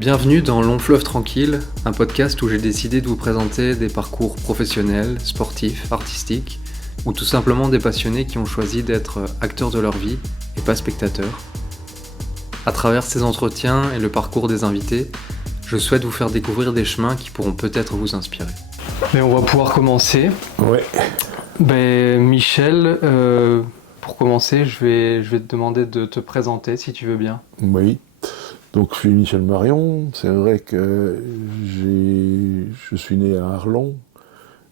Bienvenue dans Long Fleuve Tranquille, un podcast où j'ai décidé de vous présenter des parcours professionnels, sportifs, artistiques, ou tout simplement des passionnés qui ont choisi d'être acteurs de leur vie et pas spectateurs. À travers ces entretiens et le parcours des invités, je souhaite vous faire découvrir des chemins qui pourront peut-être vous inspirer. Mais on va pouvoir commencer. Ouais. Michel, pour commencer, je vais te demander de te présenter si tu veux bien. Oui. Donc je suis Michel Marion. C'est vrai que je suis né à Arlon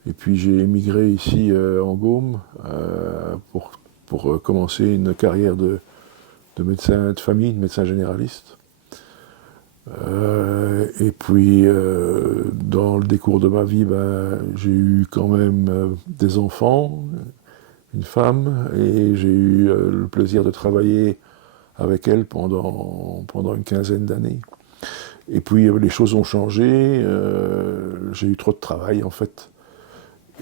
et puis j'ai émigré ici en Gaume pour commencer une carrière de médecin de famille, de médecin généraliste. Et puis dans le décours de ma vie, j'ai eu quand même des enfants, une femme, et j'ai eu le plaisir de travailler avec elle pendant une quinzaine d'années. Et puis les choses ont changé, j'ai eu trop de travail en fait,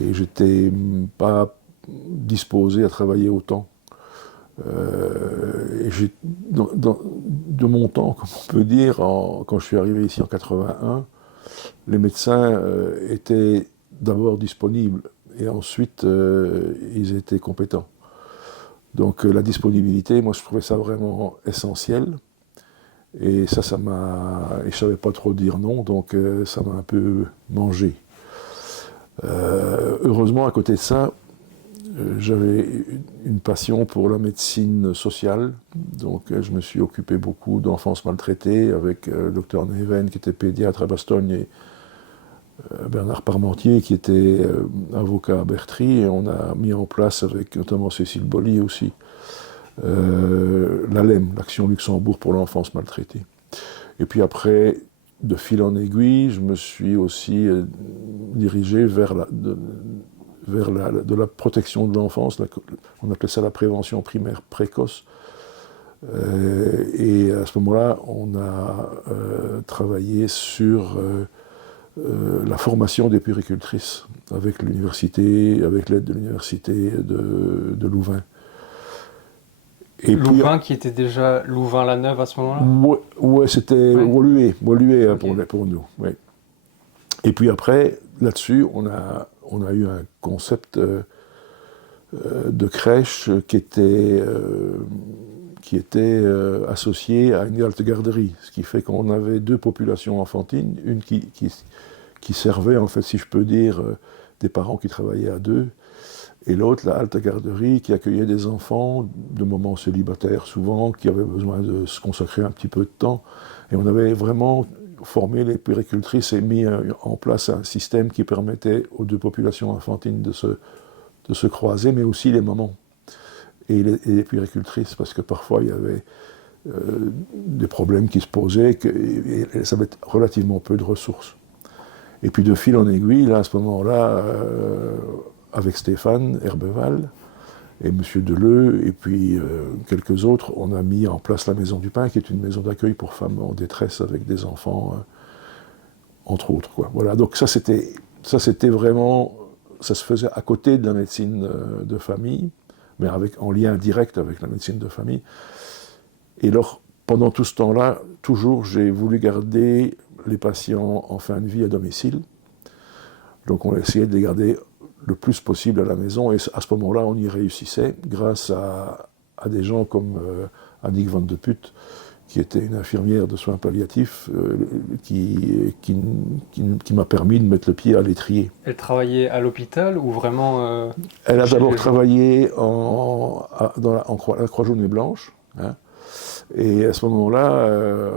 et j'étais pas disposé à travailler autant. Et de mon temps, comme on peut dire, quand je suis arrivé ici en 81, les médecins étaient d'abord disponibles, et ensuite ils étaient compétents. Donc la disponibilité, moi je trouvais ça vraiment essentiel. Et ça m'a... Et je savais pas trop dire non, donc ça m'a un peu mangé. Heureusement, à côté de ça, j'avais une passion pour la médecine sociale. Donc je me suis occupé beaucoup d'enfance maltraitée avec le docteur Neven, qui était pédiatre à Bastogne, et Bernard Parmentier, qui était avocat à Bertry, et on a mis en place, avec notamment Cécile Bolly aussi, l'ALEM, l'Action Luxembourg pour l'enfance maltraitée. Et puis après, de fil en aiguille, je me suis aussi dirigé vers la protection de l'enfance, on appelait ça la prévention primaire précoce. Et à ce moment-là, on a travaillé sur la formation des puéricultrices avec l'aide de l'université de Louvain. Et Louvain qui était déjà Louvain-la-Neuve à ce moment-là. Ouais, c'était Woluwe okay. pour nous. Ouais. Et puis après, là-dessus, on a eu un concept de crèche qui était associé à une halte garderie, ce qui fait qu'on avait deux populations enfantines, une qui servait, en fait, si je peux dire, des parents qui travaillaient à deux, et l'autre, la halte garderie, qui accueillait des enfants de moments célibataires souvent, qui avaient besoin de se consacrer un petit peu de temps. Et on avait vraiment formé les puéricultrices et mis en place un système qui permettait aux deux populations enfantines de se croiser, mais aussi les mamans et les puéricultrices, parce que parfois il y avait des problèmes qui se posaient, et ça avait relativement peu de ressources. Et puis de fil en aiguille, là, à ce moment-là, avec Stéphane Herbeval et M. Deleu, et puis quelques autres, on a mis en place la Maison du Pain, qui est une maison d'accueil pour femmes en détresse avec des enfants, entre autres, quoi. Voilà, donc ça c'était vraiment, ça se faisait à côté de la médecine de famille, mais en lien direct avec la médecine de famille. Et alors, pendant tout ce temps-là, toujours, j'ai voulu garder les patients en fin de vie à domicile. Donc on essayait de les garder le plus possible à la maison, et à ce moment-là, on y réussissait grâce à des gens comme Annick Van de Putte, qui était une infirmière de soins palliatifs, qui m'a permis de mettre le pied à l'étrier. Elle travaillait à l'hôpital ou vraiment Elle a d'abord travaillé dans la Croix Jaune et Blanche, hein, et à ce moment-là,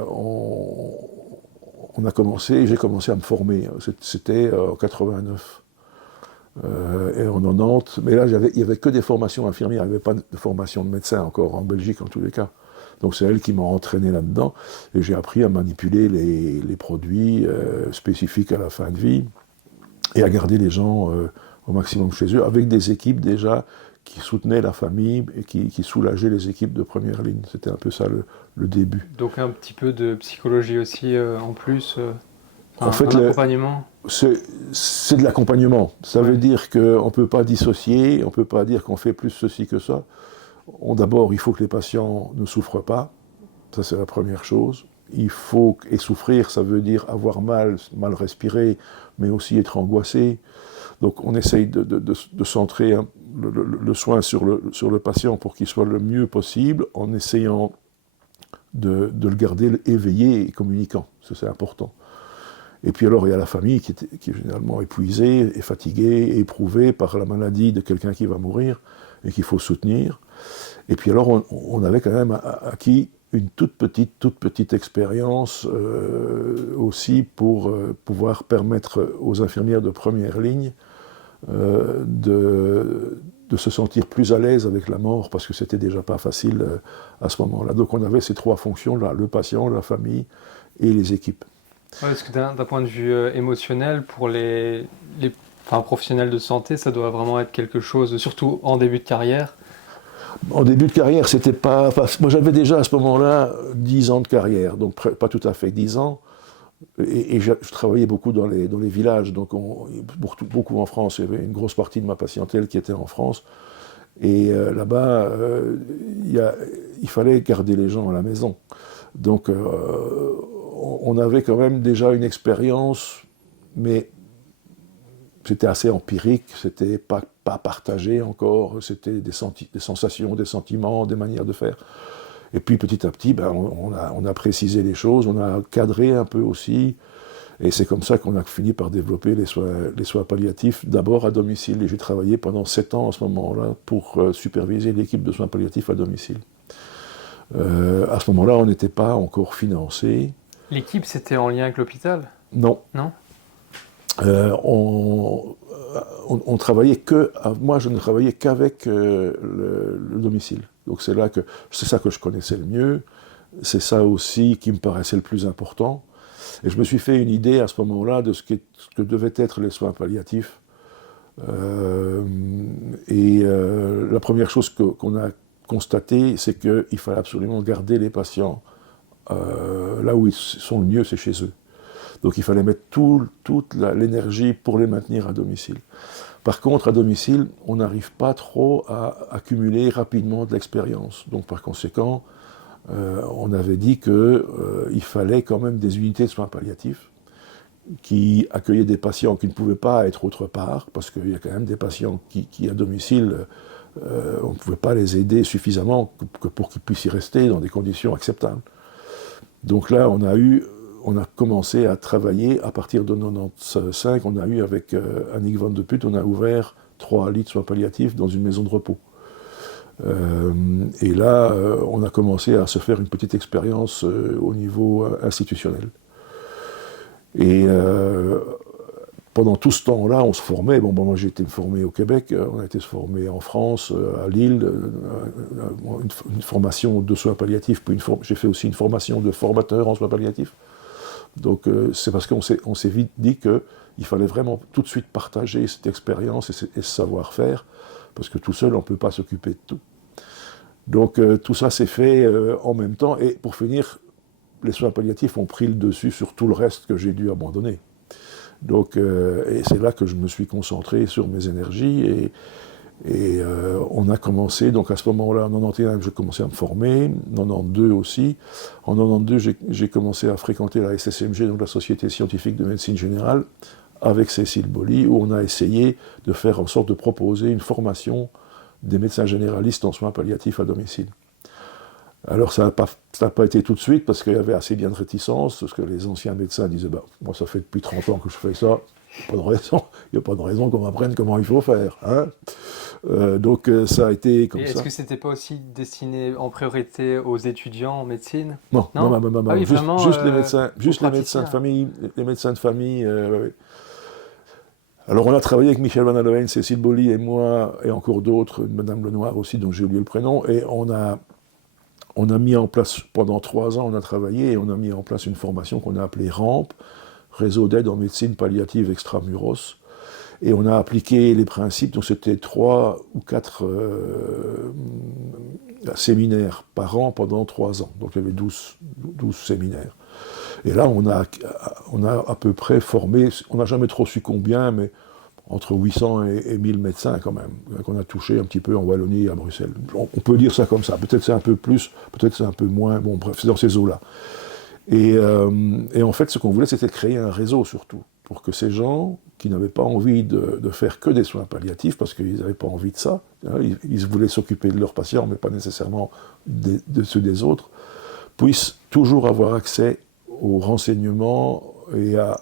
j'ai commencé à me former. C'était en 89. Et en 90, mais là, il n'y avait que des formations infirmières, il n'y avait pas de formation de médecin encore, en Belgique en tous les cas. Donc c'est elle qui m'a entraîné là-dedans, et j'ai appris à manipuler les produits spécifiques à la fin de vie, et à garder les gens au maximum chez eux, avec des équipes déjà qui soutenaient la famille, et qui soulageaient les équipes de première ligne. C'était un peu ça le début. Donc un petit peu de psychologie aussi en plus en fait, l'accompagnement. C'est de l'accompagnement. Ça veut dire qu'on ne peut pas dissocier, on ne peut pas dire qu'on fait plus ceci que ça. D'abord, il faut que les patients ne souffrent pas. Ça, c'est la première chose. il faut, et souffrir, ça veut dire avoir mal respirer, mais aussi être angoissé. Donc on essaye de centrer le soin sur le patient pour qu'il soit le mieux possible, en essayant de le garder éveillé et communicant, ça c'est important. Et puis alors il y a la famille qui est généralement épuisée, et fatiguée, et éprouvée par la maladie de quelqu'un qui va mourir, et qu'il faut soutenir. Et puis alors on avait quand même acquis une toute petite expérience aussi pour pouvoir permettre aux infirmières de première ligne de se sentir plus à l'aise avec la mort, parce que c'était déjà pas facile à ce moment-là. Donc on avait ces trois fonctions-là, le patient, la famille et les équipes. Ouais, parce que d'un point de vue émotionnel, pour les professionnels de santé, ça doit vraiment être quelque chose, surtout en début de carrière. En début de carrière, c'était pas... Moi j'avais déjà à ce moment-là 10 ans de carrière, donc pas tout à fait 10 ans. Et je travaillais beaucoup dans les villages, donc beaucoup en France. Il y avait une grosse partie de ma patientèle qui était en France. Et là-bas, il fallait garder les gens à la maison. Donc on avait quand même déjà une expérience, mais c'était assez empirique, c'était pas partagé encore, c'était des sensations, des sentiments, des manières de faire. Et puis petit à petit, on a précisé les choses, on a cadré un peu aussi, et c'est comme ça qu'on a fini par développer les soins palliatifs, d'abord à domicile. Et j'ai travaillé pendant 7 ans à ce moment-là pour superviser l'équipe de soins palliatifs à domicile. À ce moment-là, on n'était pas encore financé. L'équipe, c'était en lien avec l'hôpital ? Non. Non ? On travaillait moi je ne travaillais qu'avec le domicile. Donc c'est ça que je connaissais le mieux, c'est ça aussi qui me paraissait le plus important. Et je me suis fait une idée à ce moment-là de ce que devaient être les soins palliatifs. La première chose qu'on a constatée, c'est qu'il fallait absolument garder les patients là où ils sont le mieux, c'est chez eux. Donc il fallait mettre toute l'énergie pour les maintenir à domicile. Par contre, à domicile, on n'arrive pas trop à accumuler rapidement de l'expérience. Donc par conséquent, on avait dit qu'il fallait quand même des unités de soins palliatifs qui accueillaient des patients qui ne pouvaient pas être autre part, parce qu'il y a quand même des patients qui à domicile, on ne pouvait pas les aider suffisamment que pour qu'ils puissent y rester dans des conditions acceptables. Donc là, on a commencé à travailler à partir de 1995. On a eu avec Annick Van de Putte, on a ouvert 3 lits de soins palliatifs dans une maison de repos. Et là, on a commencé à se faire une petite expérience au niveau institutionnel. Et pendant tout ce temps-là, on se formait. Moi, j'ai été formé au Québec, on a été formé en France, à Lille, une formation de soins palliatifs, puis j'ai fait aussi une formation de formateur en soins palliatifs. Donc c'est parce qu'on s'est vite dit qu'il fallait vraiment tout de suite partager cette expérience et ce savoir-faire, parce que tout seul, on ne peut pas s'occuper de tout. Donc tout ça s'est fait en même temps, et pour finir, les soins palliatifs ont pris le dessus sur tout le reste que j'ai dû abandonner. Donc, et c'est là que je me suis concentré sur mes énergies, et on a commencé, donc à ce moment-là, en 1991, j'ai commencé à me former, en 1992 aussi. En 1992, j'ai commencé à fréquenter la SSMG, donc la Société Scientifique de Médecine Générale, avec Cécile Boly, où on a essayé de faire en sorte de proposer une formation des médecins généralistes en soins palliatifs à domicile. Alors ça n'a pas été tout de suite, parce qu'il y avait assez bien de réticence, parce que les anciens médecins disaient moi ça fait depuis 30 ans que je fais ça, il n'y a pas de raison qu'on m'apprenne comment il faut faire. Hein. Donc ça a été comme ça. Est-ce que c'était pas aussi destiné en priorité aux étudiants en médecine ? Non. Ah oui, juste les médecins de famille. Les médecins de famille. Alors on a travaillé avec Michel Van Allowen, Cécile Boly et moi, et encore d'autres, Madame Lenoir aussi, dont j'ai oublié le prénom, et on a mis en place, pendant 3 ans, on a travaillé, et on a mis en place une formation qu'on a appelée RAMP, Réseau d'aide en médecine palliative extramuros, et on a appliqué les principes, donc c'était 3 ou 4 séminaires par an pendant 3 ans, donc il y avait 12 séminaires. Et là, on a à peu près formé, on n'a jamais trop su combien, mais entre 800 et 1000 médecins quand même, qu'on a touché un petit peu en Wallonie et à Bruxelles. On peut dire ça comme ça, peut-être c'est un peu plus, peut-être c'est un peu moins, bon bref, c'est dans ces eaux-là. Et en fait, ce qu'on voulait, c'était créer un réseau surtout, pour que ces gens qui n'avaient pas envie de faire que des soins palliatifs, parce qu'ils n'avaient pas envie de ça, hein, ils voulaient s'occuper de leurs patients, mais pas nécessairement de ceux des autres, puissent toujours avoir accès aux renseignements et à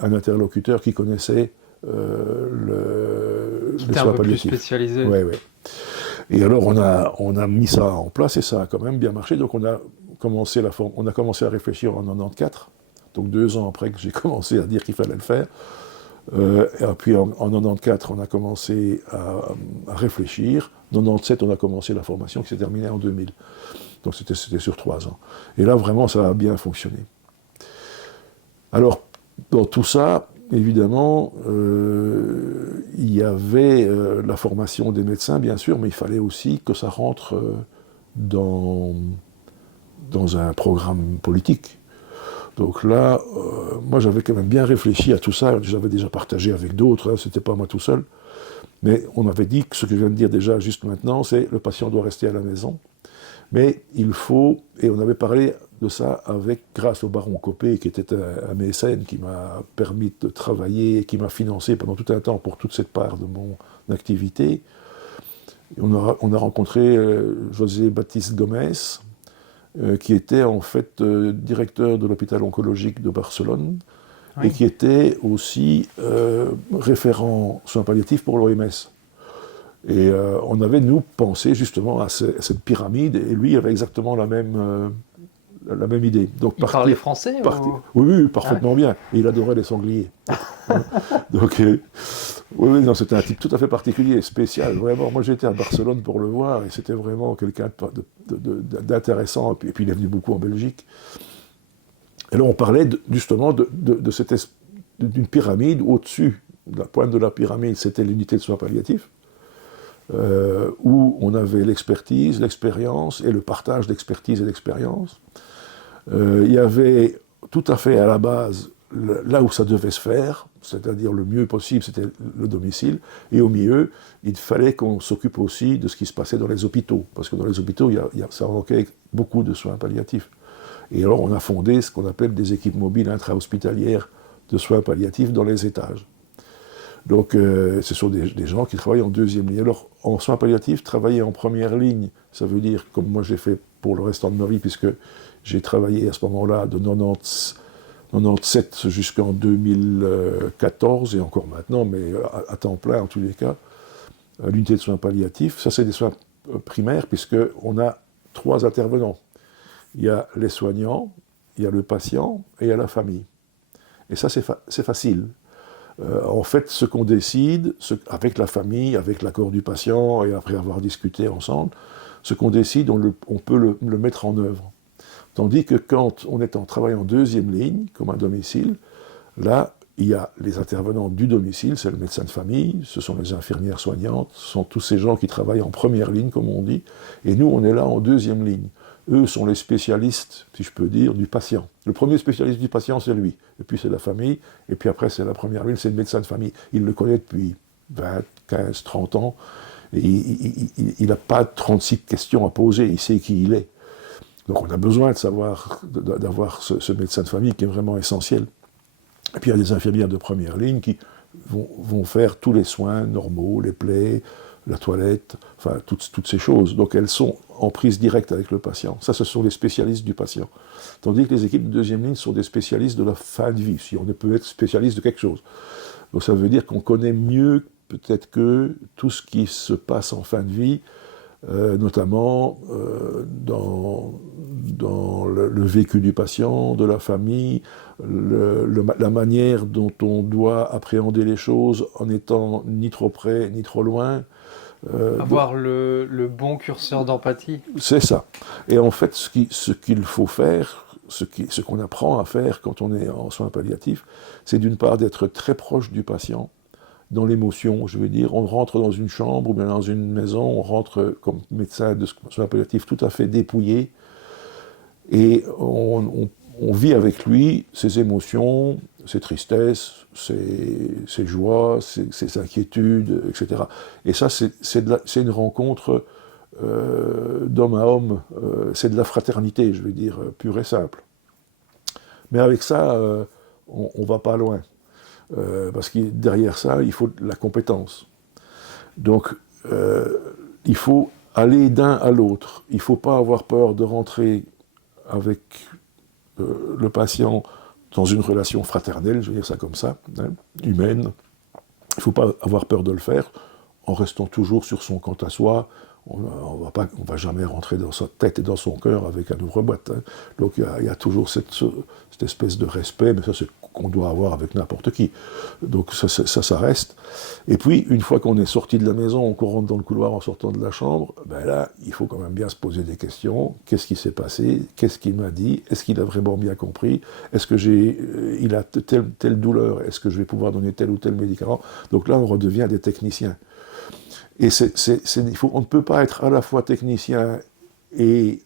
un interlocuteur qui connaissait Qui les était un soins peu plus palliatifs. spécialisé. Ouais, ouais. Et alors on a mis ça en place et ça a quand même bien marché. Donc on a commencé à réfléchir en 94, donc 2 ans après que j'ai commencé à dire qu'il fallait le faire. Et puis en 94, on a commencé à réfléchir. En 97, on a commencé la formation qui s'est terminée en 2000. Donc c'était sur 3 ans. Et là, vraiment, ça a bien fonctionné. Alors, dans tout ça, évidemment, il y avait la formation des médecins, bien sûr, mais il fallait aussi que ça rentre dans un programme politique. Donc là, moi j'avais quand même bien réfléchi à tout ça, j'avais déjà partagé avec d'autres, hein, c'était pas moi tout seul, mais on avait dit que ce que je viens de dire déjà juste maintenant, c'est le patient doit rester à la maison, mais il faut, et on avait parlé de ça grâce au baron Copé, qui était un mécène qui m'a permis de travailler, qui m'a financé pendant tout un temps pour toute cette part de mon activité. On a rencontré José Baptiste Gomez, qui était en fait directeur de l'hôpital oncologique de Barcelone, oui, et qui était aussi référent soins palliatifs pour l'OMS. Et on avait, nous, pensé justement à cette pyramide, et lui avait exactement la même idée. Donc, il parlait français Oui, parfaitement bien. Et il adorait les sangliers. Donc, oui, non, c'était un type tout à fait particulier, spécial, vraiment. Moi, j'étais à Barcelone pour le voir, et c'était vraiment quelqu'un d'intéressant. Et puis, il est venu beaucoup en Belgique. Et là, on parlait justement d'une pyramide. Au-dessus, de la pointe de la pyramide, c'était l'unité de soins palliatifs, où on avait l'expertise, l'expérience et le partage d'expertise et d'expérience. Il y avait tout à fait à la base, là où ça devait se faire, c'est-à-dire le mieux possible, c'était le domicile, et au milieu, il fallait qu'on s'occupe aussi de ce qui se passait dans les hôpitaux, parce que dans les hôpitaux, ça manquait beaucoup de soins palliatifs. Et alors, on a fondé ce qu'on appelle des équipes mobiles intra-hospitalières de soins palliatifs dans les étages. Donc, ce sont des gens qui travaillent en deuxième ligne. Alors, en soins palliatifs, travailler en première ligne, ça veut dire, comme moi j'ai fait pour le restant de ma vie, puisque j'ai travaillé à ce moment-là de 97 jusqu'en 2014, et encore maintenant, mais à temps plein en tous les cas, à l'unité de soins palliatifs. Ça, c'est des soins primaires, puisqu'on a 3 intervenants. Il y a les soignants, il y a le patient et il y a la famille. Et ça, c'est facile. En fait, ce qu'on décide, avec la famille, avec l'accord du patient, et après avoir discuté ensemble, ce qu'on décide, on peut le mettre en œuvre. Tandis que quand on est en travail en deuxième ligne, comme un domicile, là, il y a les intervenants du domicile, c'est le médecin de famille, ce sont les infirmières soignantes, ce sont tous ces gens qui travaillent en première ligne, comme on dit, et nous, on est là en deuxième ligne. Eux sont les spécialistes, si je peux dire, du patient. Le premier spécialiste du patient, c'est lui. Et puis c'est la famille. Et puis après, c'est la première ligne, c'est le médecin de famille. Il le connaît depuis 20, 15, 30 ans. Et il n'a pas 36 questions à poser. Il sait qui il est. Donc on a besoin d'avoir ce médecin de famille qui est vraiment essentiel. Et puis il y a des infirmières de première ligne qui vont faire tous les soins normaux, les plaies, la toilette, enfin toutes ces choses. Donc elles sont en prise directe avec le patient. Ça, ce sont les spécialistes du patient. Tandis que les équipes de deuxième ligne sont des spécialistes de la fin de vie, si on peut être spécialiste de quelque chose. Donc ça veut dire qu'on connaît mieux peut-être que tout ce qui se passe en fin de vie, notamment dans le vécu du patient, de la famille, la manière dont on doit appréhender les choses en étant ni trop près ni trop loin. Avoir le bon curseur d'empathie. C'est ça. Et en fait, ce qu'il faut faire, ce qu'on apprend à faire quand on est en soins palliatifs, c'est d'une part d'être très proche du patient, dans l'émotion, je veux dire. On rentre dans une chambre ou bien dans une maison, on rentre comme médecin de soins palliatifs tout à fait dépouillé, et on vit avec lui ses émotions, ses tristesses, ses joies, ses inquiétudes, etc. Et ça, c'est une rencontre d'homme à homme, c'est de la fraternité, je veux dire, pure et simple. Mais avec ça, on ne va pas loin. Parce que derrière ça, il faut de la compétence. Donc, il faut aller d'un à l'autre. Il ne faut pas avoir peur de rentrer avec le patient dans une relation fraternelle, je veux dire ça comme ça, hein, humaine. Il ne faut pas avoir peur de le faire en restant toujours sur son quant à soi. On ne va jamais rentrer dans sa tête et dans son cœur avec un ouvre-boîte. Hein. Donc il y a toujours cette espèce de respect, mais ça c'est qu'on doit avoir avec n'importe qui. Donc ça reste. Et puis, une fois qu'on est sorti de la maison, qu'on rentre dans le couloir en sortant de la chambre, ben là, il faut quand même bien se poser des questions. Qu'est-ce qui s'est passé? Qu'est-ce qu'il m'a dit? Est-ce qu'il a vraiment bien compris? Est-ce que il a telle douleur? Est-ce que je vais pouvoir donner tel ou tel médicament? Donc là, on redevient des techniciens. Et on ne peut pas être à la fois technicien et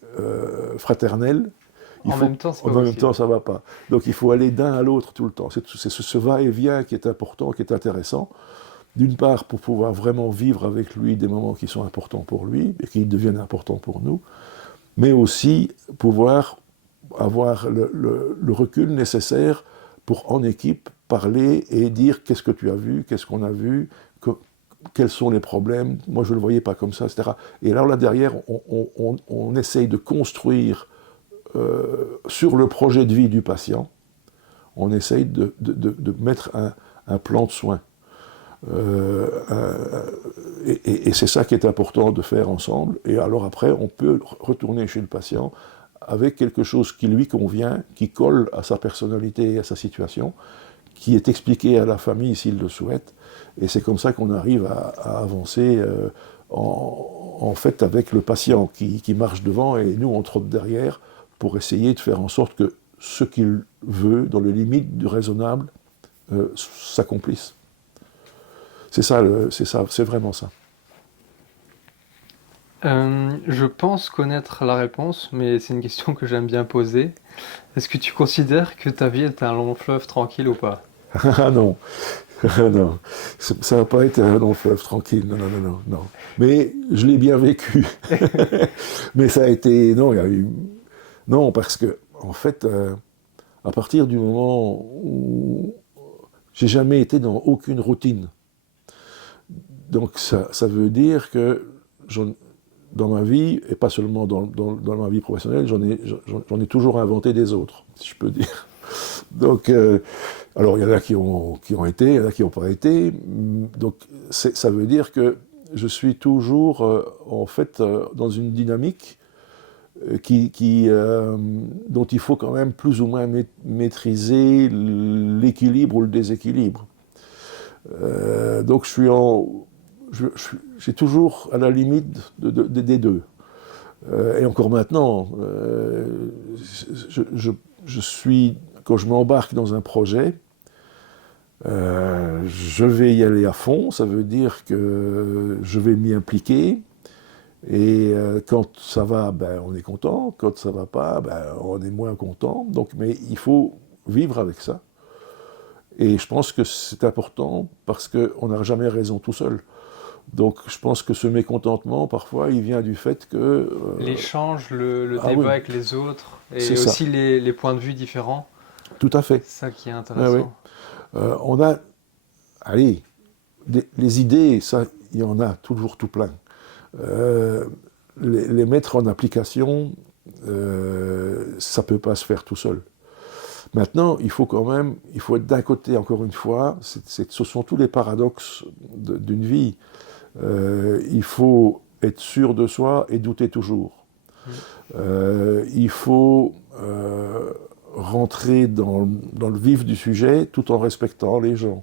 fraternel. En même temps, Ça ne va pas. Donc il faut aller d'un à l'autre tout le temps. C'est ce va-et-vient qui est important, qui est intéressant. D'une part, pour pouvoir vraiment vivre avec lui des moments qui sont importants pour lui et qui deviennent importants pour nous, mais aussi pouvoir avoir le recul nécessaire pour, en équipe, parler et dire qu'est-ce que tu as vu, qu'est-ce qu'on a vu, quels sont les problèmes, moi je ne le voyais pas comme ça, etc. Et alors là derrière, on essaye de construire sur le projet de vie du patient, on essaye de mettre un plan de soins. Et c'est ça qui est important de faire ensemble. Et alors après, on peut retourner chez le patient avec quelque chose qui lui convient, qui colle à sa personnalité et à sa situation, qui est expliqué à la famille s'il le souhaite. Et c'est comme ça qu'on arrive à avancer en fait avec le patient qui marche devant et nous on trotte derrière pour essayer de faire en sorte que ce qu'il veut, dans les limites du raisonnable, s'accomplisse. C'est ça, c'est vraiment ça. Je pense connaître la réponse, mais c'est une question que j'aime bien poser. Est-ce que tu considères que ta vie est un long fleuve tranquille ou pas? Ah non, non, ça n'a pas été un long fleuve tranquille, non. Mais je l'ai bien vécu. Mais ça a été, non, il y a eu, non, parce que en fait, à partir du moment où j'ai jamais été dans aucune routine, donc ça veut dire que dans ma vie, et pas seulement dans ma vie professionnelle, j'en ai toujours inventé des autres, si je peux dire. Donc, alors il y en a qui ont été, il y en a qui n'ont pas été. Donc ça veut dire que je suis toujours en fait dans une dynamique dont il faut quand même plus ou moins maîtriser l'équilibre ou le déséquilibre. Donc j'ai toujours à la limite des deux. Et encore maintenant, je suis, quand je m'embarque dans un projet, je vais y aller à fond, ça veut dire que je vais m'y impliquer, et quand ça va, ben, on est content, quand ça va pas, ben, on est moins content, donc, mais il faut vivre avec ça. Et je pense que c'est important parce qu'on n'a jamais raison tout seul. Donc je pense que ce mécontentement, parfois, il vient du fait que... L'échange, le débat oui, avec les autres, et c'est aussi ça. les points de vue différents, Tout à fait. c'est ça qui est Ah oui. intéressant. On a, allez, les idées, ça, il y en a toujours tout plein. Les mettre en application, ça ne peut pas se faire tout seul. Maintenant, il faut être d'un côté, encore une fois, ce sont tous les paradoxes d'une vie. Il faut être sûr de soi et douter toujours. Il faut rentrer dans le vif du sujet tout en respectant les gens.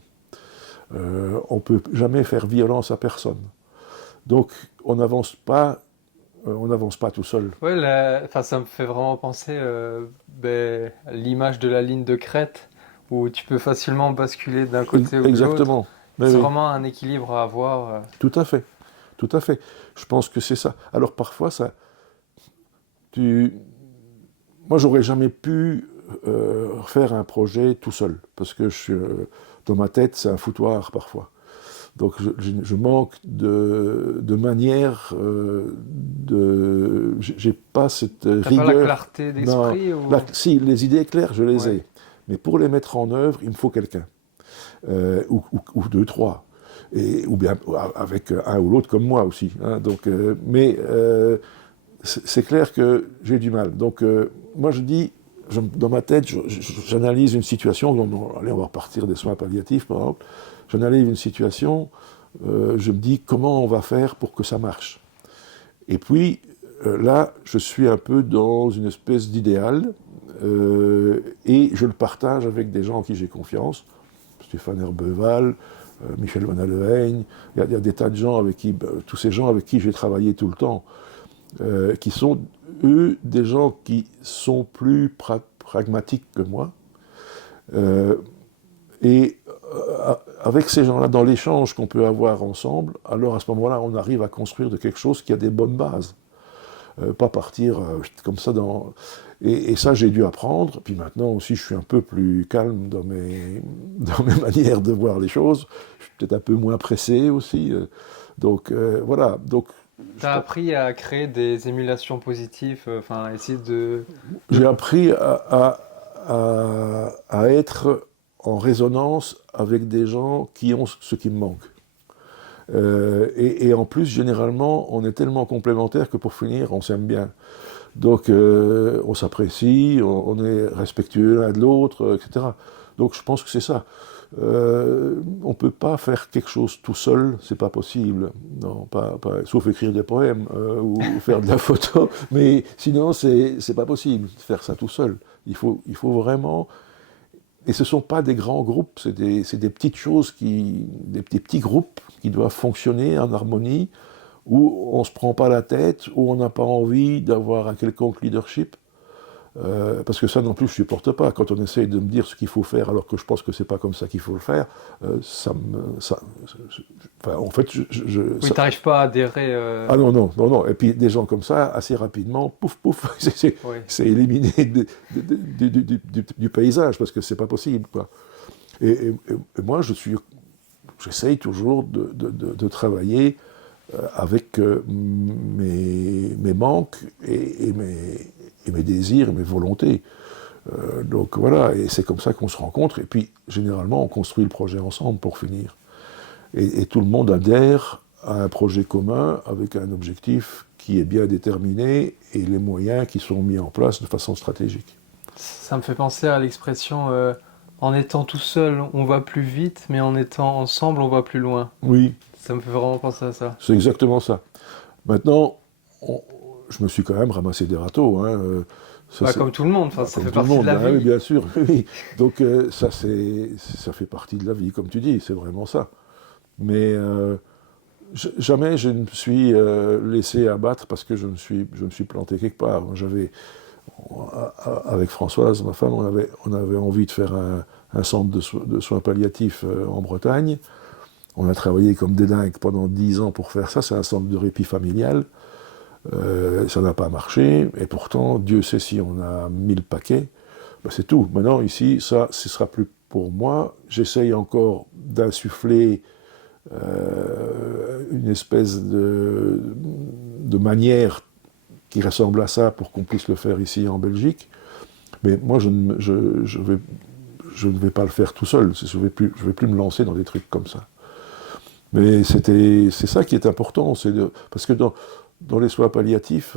On ne peut jamais faire violence à personne. Donc, on n'avance pas tout seul. Ouais, ça me fait vraiment penser à l'image de la ligne de crête, où tu peux facilement basculer d'un côté ou de l'autre. Exactement. Mais C'est oui, vraiment un équilibre à avoir. tout à fait. Tout à fait. Je pense que c'est ça. Alors parfois, moi, j'aurais jamais pu faire un projet tout seul, parce que dans ma tête, c'est un foutoir parfois. Donc je manque de manière, j'ai pas cette T'as rigueur. pas la clarté Non, d'esprit ou... si, les idées claires, je les Ouais. ai. Mais pour les mettre en œuvre, il me faut quelqu'un, ou deux, trois, ou bien avec un ou l'autre comme moi aussi. Hein, donc, c'est clair que j'ai du mal. Donc, moi, je dis, dans ma tête, j'analyse une situation. Allez, on va repartir des soins palliatifs, par exemple. J'analyse une situation, je me dis comment on va faire pour que ça marche. Et puis, là, je suis un peu dans une espèce d'idéal, et je le partage avec des gens en qui j'ai confiance. Stéphane Herbeval, Michel Van Allehegne, il y a des tas de gens avec qui, tous ces gens avec qui j'ai travaillé tout le temps, qui sont, eux, des gens qui sont plus pragmatiques que moi. Avec ces gens-là, dans l'échange qu'on peut avoir ensemble, alors à ce moment-là, on arrive à construire de quelque chose qui a des bonnes bases. Pas partir comme ça dans... Et ça, j'ai dû apprendre. Puis maintenant aussi, je suis un peu plus calme dans mes manières de voir les choses. Je suis peut-être un peu moins pressé aussi. Donc voilà. Donc, tu as appris à créer des émulations positives, essayer de... J'ai appris à être en résonance avec des gens qui ont ce qui me manque. Et en plus, généralement, on est tellement complémentaires que pour finir, on s'aime bien. Donc, on s'apprécie, on est respectueux l'un de l'autre, etc. Donc, je pense que c'est ça. On ne peut pas faire quelque chose tout seul, c'est pas possible. Non, sauf écrire des poèmes ou faire de la photo, mais sinon, c'est pas possible de faire ça tout seul. Il faut vraiment... Et ce ne sont pas des grands groupes, c'est des petites choses, des petits groupes qui doivent fonctionner en harmonie, où on ne se prend pas la tête, où on n'a pas envie d'avoir un quelconque leadership. Parce que ça non plus je ne supporte pas. Quand on essaye de me dire ce qu'il faut faire alors que je pense que ce n'est pas comme ça qu'il faut le faire, en fait, oui, tu n'arrives pas à adhérer... Ah non. Et puis des gens comme ça, assez rapidement, pouf, c'est éliminé du paysage, parce que ce n'est pas possible, quoi. Et moi, j'essaye toujours de travailler avec mes manques et mes désirs et mes volontés. Donc voilà, et c'est comme ça qu'on se rencontre, et puis généralement on construit le projet ensemble pour finir. Et tout le monde adhère à un projet commun avec un objectif qui est bien déterminé et les moyens qui sont mis en place de façon stratégique. Ça me fait penser à l'expression en étant tout seul on va plus vite, mais en étant ensemble on va plus loin. Oui. Ça me fait vraiment penser à ça. C'est exactement ça. Maintenant, je me suis quand même ramassé des râteaux. Hein. Comme tout le monde, ça fait partie de la vie. Oui, bien sûr. Oui. Donc ça fait partie de la vie, comme tu dis, c'est vraiment ça. Mais jamais je ne me suis laissé abattre parce que je me suis planté quelque part. Avec Françoise, ma femme, on avait envie de faire un centre de soins palliatifs en Bretagne. On a travaillé comme des dingues pendant 10 ans pour faire ça. C'est un centre de répit familial. Ça n'a pas marché. Et pourtant, Dieu sait si on a mis le paquet. Ben, c'est tout. Maintenant, ici, ça, ce sera plus pour moi. J'essaye encore d'insuffler une espèce de manière qui ressemble à ça pour qu'on puisse le faire ici en Belgique. Mais moi, je ne vais pas le faire tout seul. Je vais plus me lancer dans des trucs comme ça. Mais c'est ça qui est important, parce que dans les soins palliatifs,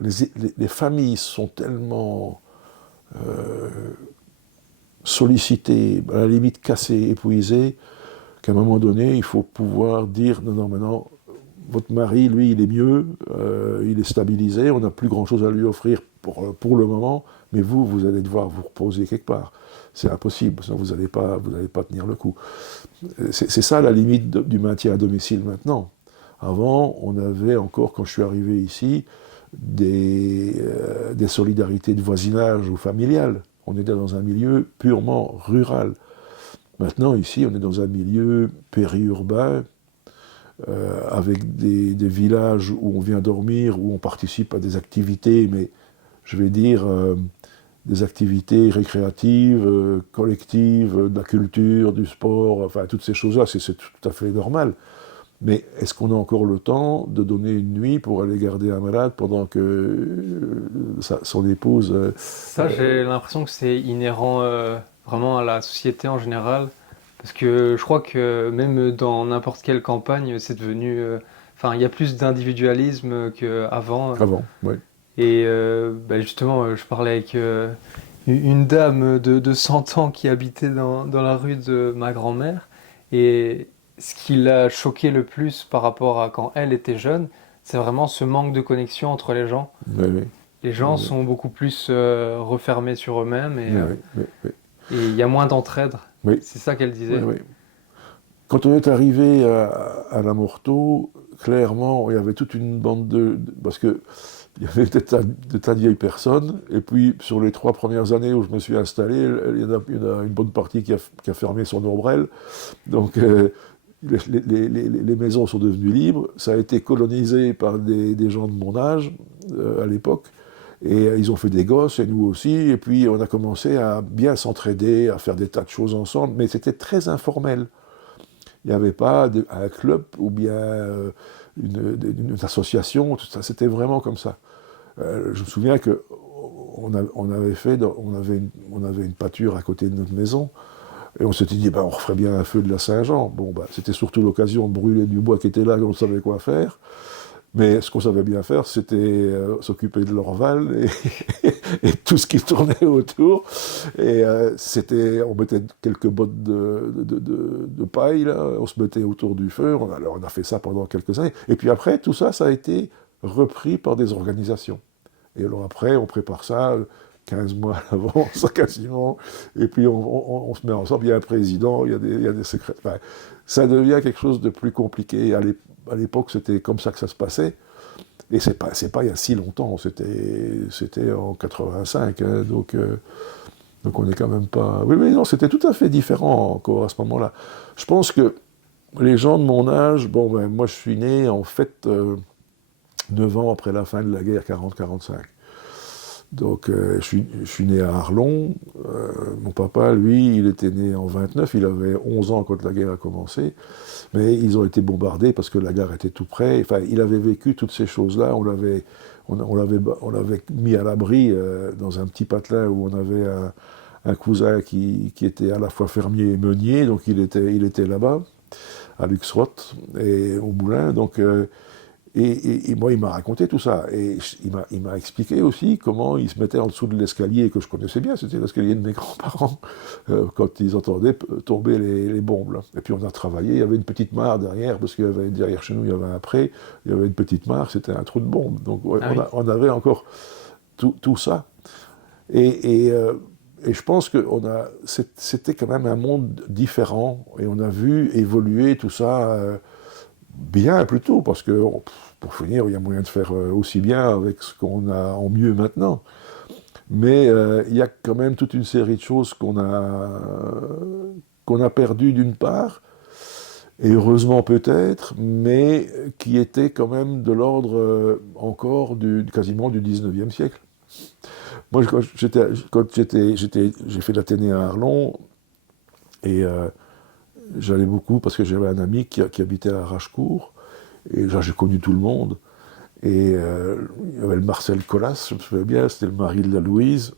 les familles sont tellement sollicitées, à la limite cassées, épuisées, qu'à un moment donné, il faut pouvoir dire non, maintenant, votre mari, lui, il est mieux, il est stabilisé, on n'a plus grand-chose à lui offrir pour le moment, mais vous allez devoir vous reposer quelque part. C'est impossible, sinon vous n'allez pas tenir le coup. C'est ça la limite du maintien à domicile maintenant. Avant, on avait encore, quand je suis arrivé ici, des solidarités de voisinage ou familiales. On était dans un milieu purement rural. Maintenant, ici, on est dans un milieu périurbain, avec des villages où on vient dormir, où on participe à des activités, mais je vais dire des activités récréatives, collectives, de la culture, du sport, enfin toutes ces choses-là, c'est tout à fait normal. Mais est-ce qu'on a encore le temps de donner une nuit pour aller garder un malade pendant que son épouse... Ça, j'ai l'impression que c'est inhérent vraiment à la société en général. Parce que je crois que même dans n'importe quelle campagne, c'est devenu. Enfin, il y a plus d'individualisme qu'avant. avant, oui. Et bah, justement, je parlais avec une dame de 100 ans qui habitait dans la rue de ma grand-mère. Et ce qui l'a choqué le plus par rapport à quand elle était jeune, c'est vraiment ce manque de connexion entre les gens. Oui, oui, Les gens oui, sont beaucoup plus refermés sur eux-mêmes oui, oui, oui, oui. et il y a moins d'entraide. Oui, C'est ça qu'elle oui, disait. oui. Quand on est arrivé à la Morteau, clairement, il y avait toute une bande parce que il y avait des tas de vieilles personnes, et puis sur les 3 premières années où je me suis installé, il y en a une bonne partie qui a fermé son ombrelle, donc les maisons sont devenues libres, ça a été colonisé par des gens de mon âge à l'époque, et ils ont fait des gosses, et nous aussi, et puis on a commencé à bien s'entraider, à faire des tas de choses ensemble, mais c'était très informel. Il n'y avait pas un club ou bien une association, tout ça, c'était vraiment comme ça. Je me souviens que on avait une pâture à côté de notre maison, et on s'était dit, ben, on referait bien un feu de la Saint-Jean. Bon, ben, c'était surtout l'occasion de brûler du bois qui était là, on savait quoi faire. Mais ce qu'on savait bien faire, c'était s'occuper de l'Orval et tout ce qui tournait autour. Et on mettait quelques bottes de paille, là, on se mettait autour du feu. On a fait ça pendant quelques années. Et puis après, tout ça, ça a été repris par des organisations. Et alors après, on prépare ça 15 mois à l'avance, quasiment. Et puis on se met ensemble. Il y a un président, il y a des secrétaires. Enfin, ça devient quelque chose de plus compliqué. À l'époque, c'était comme ça que ça se passait. Et c'est pas il y a si longtemps, c'était en 85, hein, donc on n'est quand même pas... Oui, mais non, c'était tout à fait différent encore à ce moment-là. Je pense que les gens de mon âge, bon, ben, moi je suis né en fait 9 ans après la fin de la guerre, 40-45. Donc je suis né à Arlon. Mon papa, lui, il était né en 29, il avait 11 ans quand la guerre a commencé. Mais ils ont été bombardés parce que la gare était tout près. Enfin, il avait vécu toutes ces choses-là. On l'avait mis à l'abri dans un petit patelin où on avait un cousin qui était à la fois fermier et meunier. Donc il était là-bas, à Luxroth et au moulin. Donc, et moi, il m'a raconté tout ça. Et il m'a expliqué aussi comment il se mettait en dessous de l'escalier que je connaissais bien. C'était l'escalier de mes grands-parents quand ils entendaient tomber les bombes. Là. Et puis on a travaillé. Il y avait une petite mare derrière, parce que derrière chez nous, il y avait un pré. Il y avait une petite mare, c'était un trou de bombe. Donc ouais, Ah oui. on avait encore tout ça. Et je pense que c'était quand même un monde différent. Et on a vu évoluer tout ça bien plutôt, parce que pour finir, il y a moyen de faire aussi bien avec ce qu'on a en mieux maintenant. Mais il y a quand même toute une série de choses qu'on a perdues d'une part, et heureusement peut-être, mais qui étaient quand même de l'ordre encore quasiment du 19e siècle. Moi, j'ai fait l'Athénée à Arlon, et j'allais beaucoup parce que j'avais un ami qui habitait à Rachecourt, et là j'ai connu tout le monde. Et il y avait le Marcel Collas, je me souviens bien, c'était le mari de la Louise,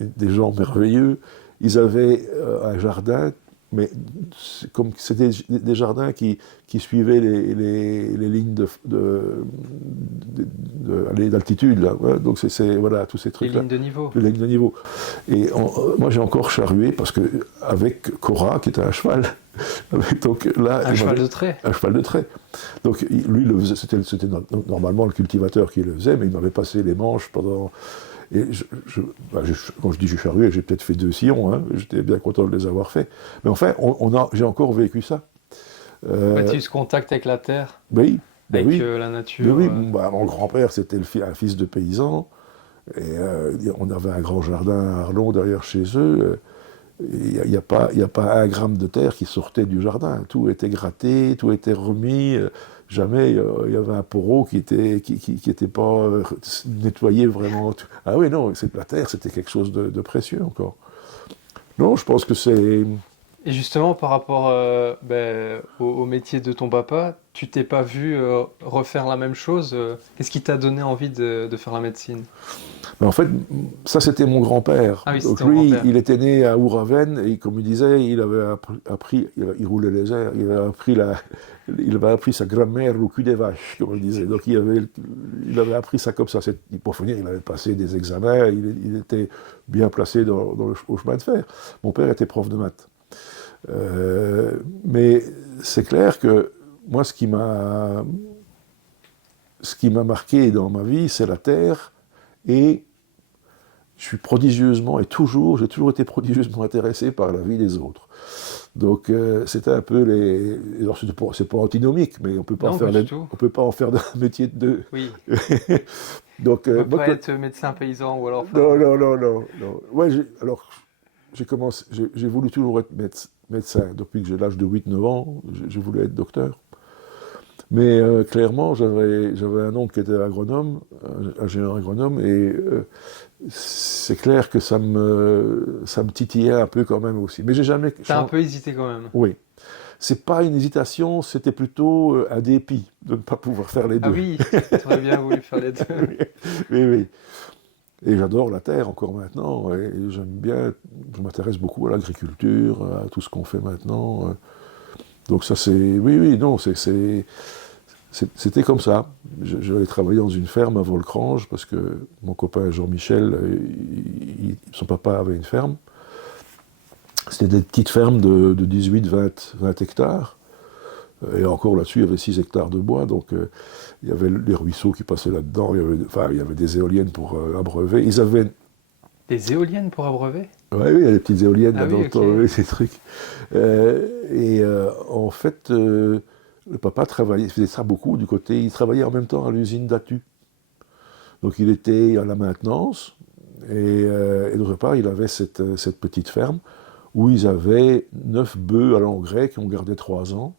des gens merveilleux. Ils avaient un jardin, mais c'était des jardins qui suivaient les lignes d'altitude, là. Ouais, donc voilà, tous ces Les trucs-là. lignes de niveau. Les lignes de niveau. Et moi j'ai encore charrué, parce que avec Cora, qui était un cheval, donc là, Un cheval de trait. un cheval de trait. Donc lui, c'était normalement le cultivateur qui le faisait, mais il m'avait passé les manches pendant... Et quand je dis j'ai charrué, j'ai peut-être fait 2 sillons, hein, j'étais bien content de les avoir faits. Mais enfin, j'ai encore vécu ça. Tu eu ce contact avec la terre, Oui, ben avec oui. la Mais nature. oui, mon grand-père, c'était un fils de paysan, et on avait un grand jardin à Arlon derrière chez eux. Il n'y a pas un gramme de terre qui sortait du jardin. Tout était gratté, tout était remis. Jamais il y avait un poreau qui était pas nettoyé vraiment. Ah oui, non, la terre, c'était quelque chose de précieux encore. Non, je pense que c'est... Et justement, par rapport au métier de ton papa, tu t'es pas vu refaire la même chose? Qu'est-ce qui t'a donné envie de faire la médecine? Mais en fait, ça c'était mon grand-père. Ah oui, Donc c'était mon lui, grand-père. il était né à Ouraven et comme il disait, il avait appris il roulait les airs, il avait appris sa grammaire au cul des vaches, comme on disait. Donc il avait appris ça comme ça. Pour finir, il avait passé des examens, il était bien placé au chemin de fer. Mon père était prof de maths. Mais c'est clair que moi, ce qui m'a marqué dans ma vie, c'est la terre. Et je suis prodigieusement, j'ai toujours été prodigieusement intéressé par la vie des autres. Donc c'était un peu alors c'est pas antinomique, mais on peut pas on peut pas en faire un métier de deux. Oui. Donc, On peut pas être médecin paysan ou alors. non, non, non, non, non. Ouais, alors j'ai voulu toujours être médecin. Depuis que j'ai l'âge de 8-9 ans, j'ai voulu être docteur. Mais clairement, j'avais un oncle qui était agronome, ingénieur agronome, et c'est clair que ça me titillait un peu quand même aussi. Mais j'ai jamais... T'as un peu hésité quand même. Oui. C'est pas une hésitation, c'était plutôt un dépit de ne pas pouvoir faire les deux. Ah oui, t'aurais bien voulu faire les deux. Oui, oui. Et j'adore la terre encore maintenant, et j'aime bien, je m'intéresse beaucoup à l'agriculture, à tout ce qu'on fait maintenant. Donc ça c'est... Oui, oui, non, c'était comme ça. J'allais travailler dans une ferme à Volcrange, parce que mon copain Jean-Michel, son papa avait une ferme. C'était des petites fermes de 18-20 hectares. Et encore là-dessus, il y avait 6 hectares de bois, donc il y avait les ruisseaux qui passaient là-dedans, il y avait des éoliennes pour abreuver. Ils avaient... Des éoliennes pour abreuver? Oui, il y a des petites éoliennes ah là-dedans, oui, okay. Ces trucs. En fait, le papa faisait ça beaucoup du côté, il travaillait en même temps à l'usine d'Atu. Donc il était à la maintenance, et d'autre part, il avait cette petite ferme où ils avaient 9 bœufs à l'engrais qui ont gardé 3 ans,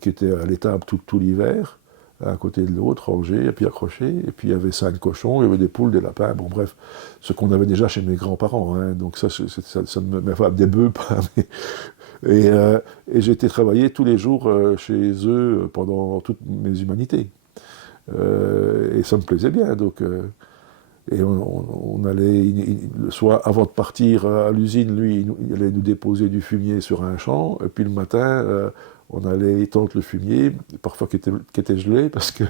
qui étaient à l'étable tout l'hiver, à côté de l'autre, rangés, et puis accrochés, et puis il y avait 5 cochons, il y avait des poules, des lapins, bon bref, ce qu'on avait déjà chez mes grands-parents, hein, donc ça enfin, des bœufs, pas, mais... Et j'ai été travailler tous les jours chez eux pendant toutes mes humanités. Et ça me plaisait bien, donc... Et on allait, le soir, avant de partir à l'usine, lui, il allait nous déposer du fumier sur un champ, et puis le matin, on allait étendre le fumier, parfois qui était gelé, parce que...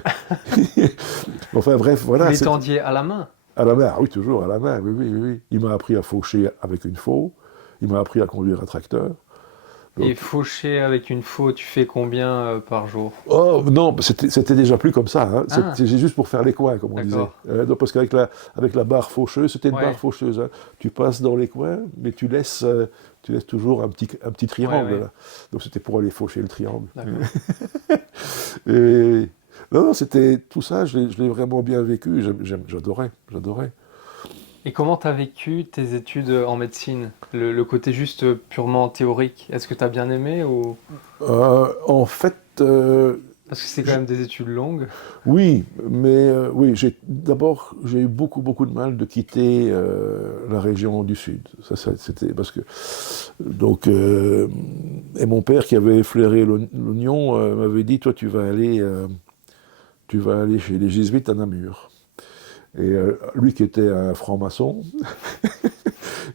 enfin bref, voilà. Vous l'étendiez à la main? À la main, ah oui, toujours à la main, oui, oui, oui. Il m'a appris à faucher avec une faux, il m'a appris à conduire un tracteur. Donc... Et faucher avec une faux, tu fais combien par jour? Oh non, c'était déjà plus comme ça. Hein. Ah. C'était juste pour faire les coins, comme on disait. Donc, parce qu'avec la barre faucheuse, c'était une barre faucheuse. Hein. Tu passes dans les coins, mais tu laisses toujours un petit triangle. Ouais. Là. Donc c'était pour aller faucher le triangle. Et, non, c'était tout ça, je l'ai vraiment bien vécu. J'adorais. Et comment tu as vécu tes études en médecine? Le côté juste purement théorique, est-ce que tu as bien aimé ou... En fait... Parce que c'est quand même des études longues. Oui, mais oui, d'abord, j'ai eu beaucoup de mal de quitter la région du Sud. Ça, c'était parce que... Donc, et mon père qui avait flairé l'oignon m'avait dit, toi, tu vas aller chez les Jésuites à Namur. Et lui qui était un franc-maçon,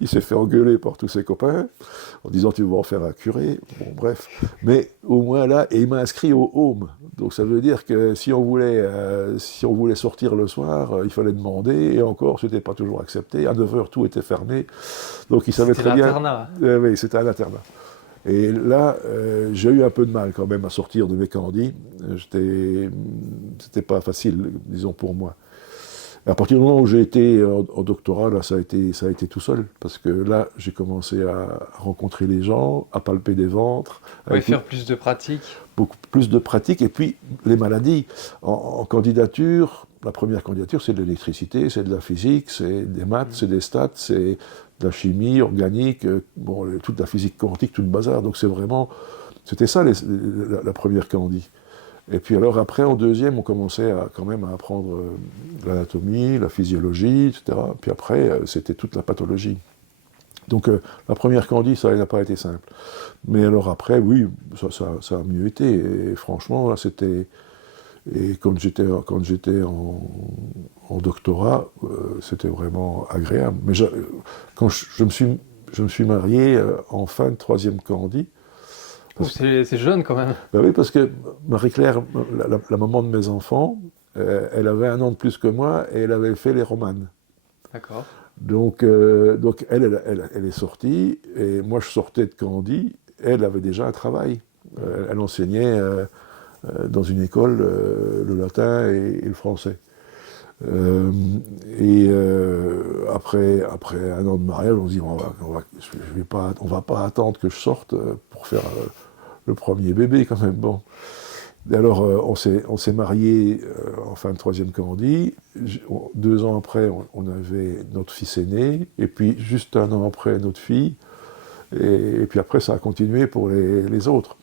il s'est fait engueuler par tous ses copains en disant tu vas en faire un curé. Bon, bref. Mais au moins là, et il m'a inscrit au home. Donc ça veut dire que si on voulait sortir le soir, il fallait demander, et encore, c'était pas toujours accepté. À 9h, tout était fermé. Donc il savait très bien. C'était l'internat. Oui, c'était un internat. Et là, j'ai eu un peu de mal quand même à sortir de mes candis. C'était pas facile, disons, pour moi. À partir du moment où j'ai été en doctorat, là, ça a été tout seul, parce que là, j'ai commencé à rencontrer les gens, à palper des ventres. Oui, faire plus de pratique. Beaucoup plus de pratique, et puis les maladies. En candidature, la première candidature, c'est de l'électricité, c'est de la physique, c'est des maths, c'est des stats, c'est de la chimie organique, toute la physique quantique, tout le bazar. Donc c'était ça la première candie. Et puis alors après, en deuxième, on commençait quand même à apprendre l'anatomie, la physiologie, etc. Puis après, c'était toute la pathologie. Donc la première Candie, ça n'a pas été simple. Mais alors après, oui, ça a mieux été. Et franchement, là, c'était... Et quand j'étais en doctorat, c'était vraiment agréable. Mais quand je me suis marié en fin de troisième Candie. C'est jeune quand même. Ben oui, parce que Marie-Claire, la maman de mes enfants, elle avait 1 an de plus que moi et elle avait fait les romanes. D'accord. Donc elle est sortie et moi je sortais de Candie. Elle avait déjà un travail. Elle enseignait dans une école le latin et le français. Après 1 an de mariage, on se dit on va pas attendre que je sorte pour faire le premier bébé quand même. Bon. Et alors on s'est mariés en fin de troisième Candie. 2 ans après, on avait notre fils aîné, et puis juste 1 an après notre fille, et puis après ça a continué pour les autres.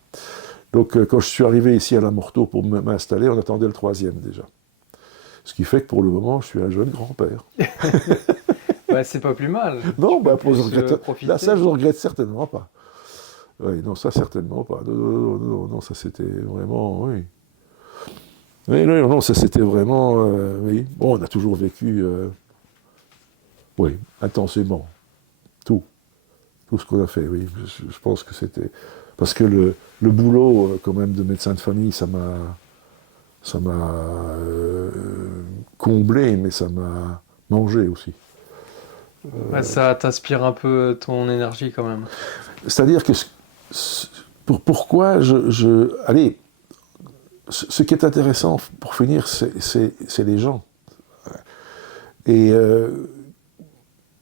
Donc quand je suis arrivé ici à la Morteau pour m'installer, on attendait le troisième déjà. Ce qui fait que pour le moment, je suis un jeune grand-père. Ouais, c'est pas plus mal. Non, bah, profiter. Là, ça, je ne regrette certainement pas. Oui, non, ça, certainement pas. Non, ça, c'était vraiment, oui. Oui, non, ça, c'était vraiment, oui. Bon, on a toujours vécu, oui, intensément. Tout ce qu'on a fait, oui. Je pense que c'était... Parce que le boulot, quand même, de médecin de famille, ça m'a comblé, mais ça m'a mangé aussi. Ouais, ça t'aspire un peu ton énergie quand même. C'est-à-dire que pourquoi allez, ce qui est intéressant pour finir, c'est les gens. Et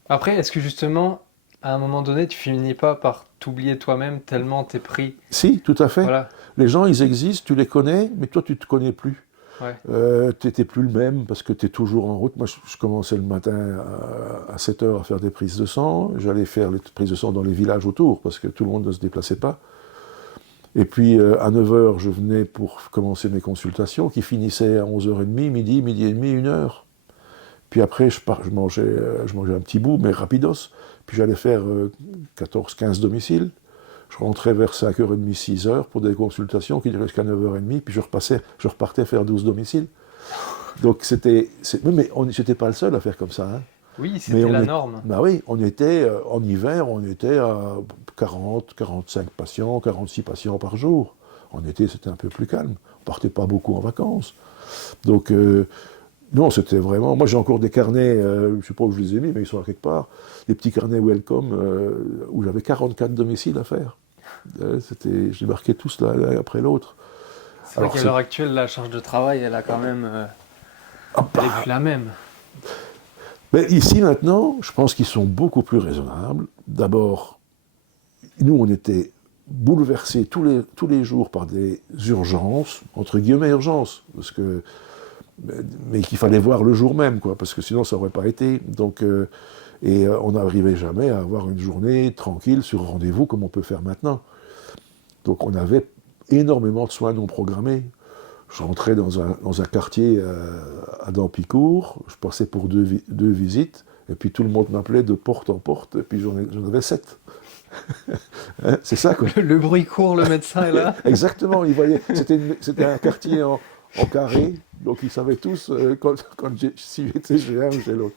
après, est-ce que justement, à un moment donné, tu finis pas par t'oublier toi-même tellement t'es pris? Si, tout à fait. Voilà. Les gens, ils existent, tu les connais, mais toi, tu ne te connais plus. Ouais. Tu n'étais plus le même parce que tu es toujours en route. Moi, je commençais le matin à 7 heures à faire des prises de sang. J'allais faire les prises de sang dans les villages autour parce que tout le monde ne se déplaçait pas. Et puis, à 9 heures, je venais pour commencer mes consultations qui finissaient à 11h30, midi et demi, 1h. Puis après, je mangeais un petit bout, mais rapidos. Puis j'allais faire 14-15 domiciles. Je rentrais vers 5h30, 6h pour des consultations qui duraient jusqu'à 9h30, puis je repartais faire 12 domiciles. Donc mais j'étais pas le seul à faire comme ça. Hein. Oui, c'était la norme. Bah oui, on était, en hiver, on était à 40, 45 patients, 46 patients par jour. En été, c'était un peu plus calme. On partait pas beaucoup en vacances. Donc, non, c'était vraiment... Moi, j'ai encore des carnets, je ne sais pas où je les ai mis, mais ils sont à quelque part. Des petits carnets Welcome où j'avais 44 domiciles à faire. Je débarquais tous l'un après l'autre. C'est vrai qu'à l'heure actuelle, la charge de travail, elle a quand même... elle n'est plus la même. Mais ici, maintenant, je pense qu'ils sont beaucoup plus raisonnables. D'abord, nous, on était bouleversés tous les jours par des urgences, entre guillemets urgences, parce que... mais qu'il fallait voir le jour même, quoi, parce que sinon ça n'aurait pas été. Donc, on n'arrivait jamais à avoir une journée tranquille sur rendez-vous comme on peut faire maintenant. Donc on avait énormément de soins non programmés. Je rentrais dans un quartier à Dampicourt, je passais pour deux visites, et puis tout le monde m'appelait de porte en porte, et puis j'en avais 7. Hein, c'est ça, quoi. Le bruit court, le médecin est là. Exactement, c'était un quartier en carré, donc ils savaient tous si j'étais chez un ou chez l'autre.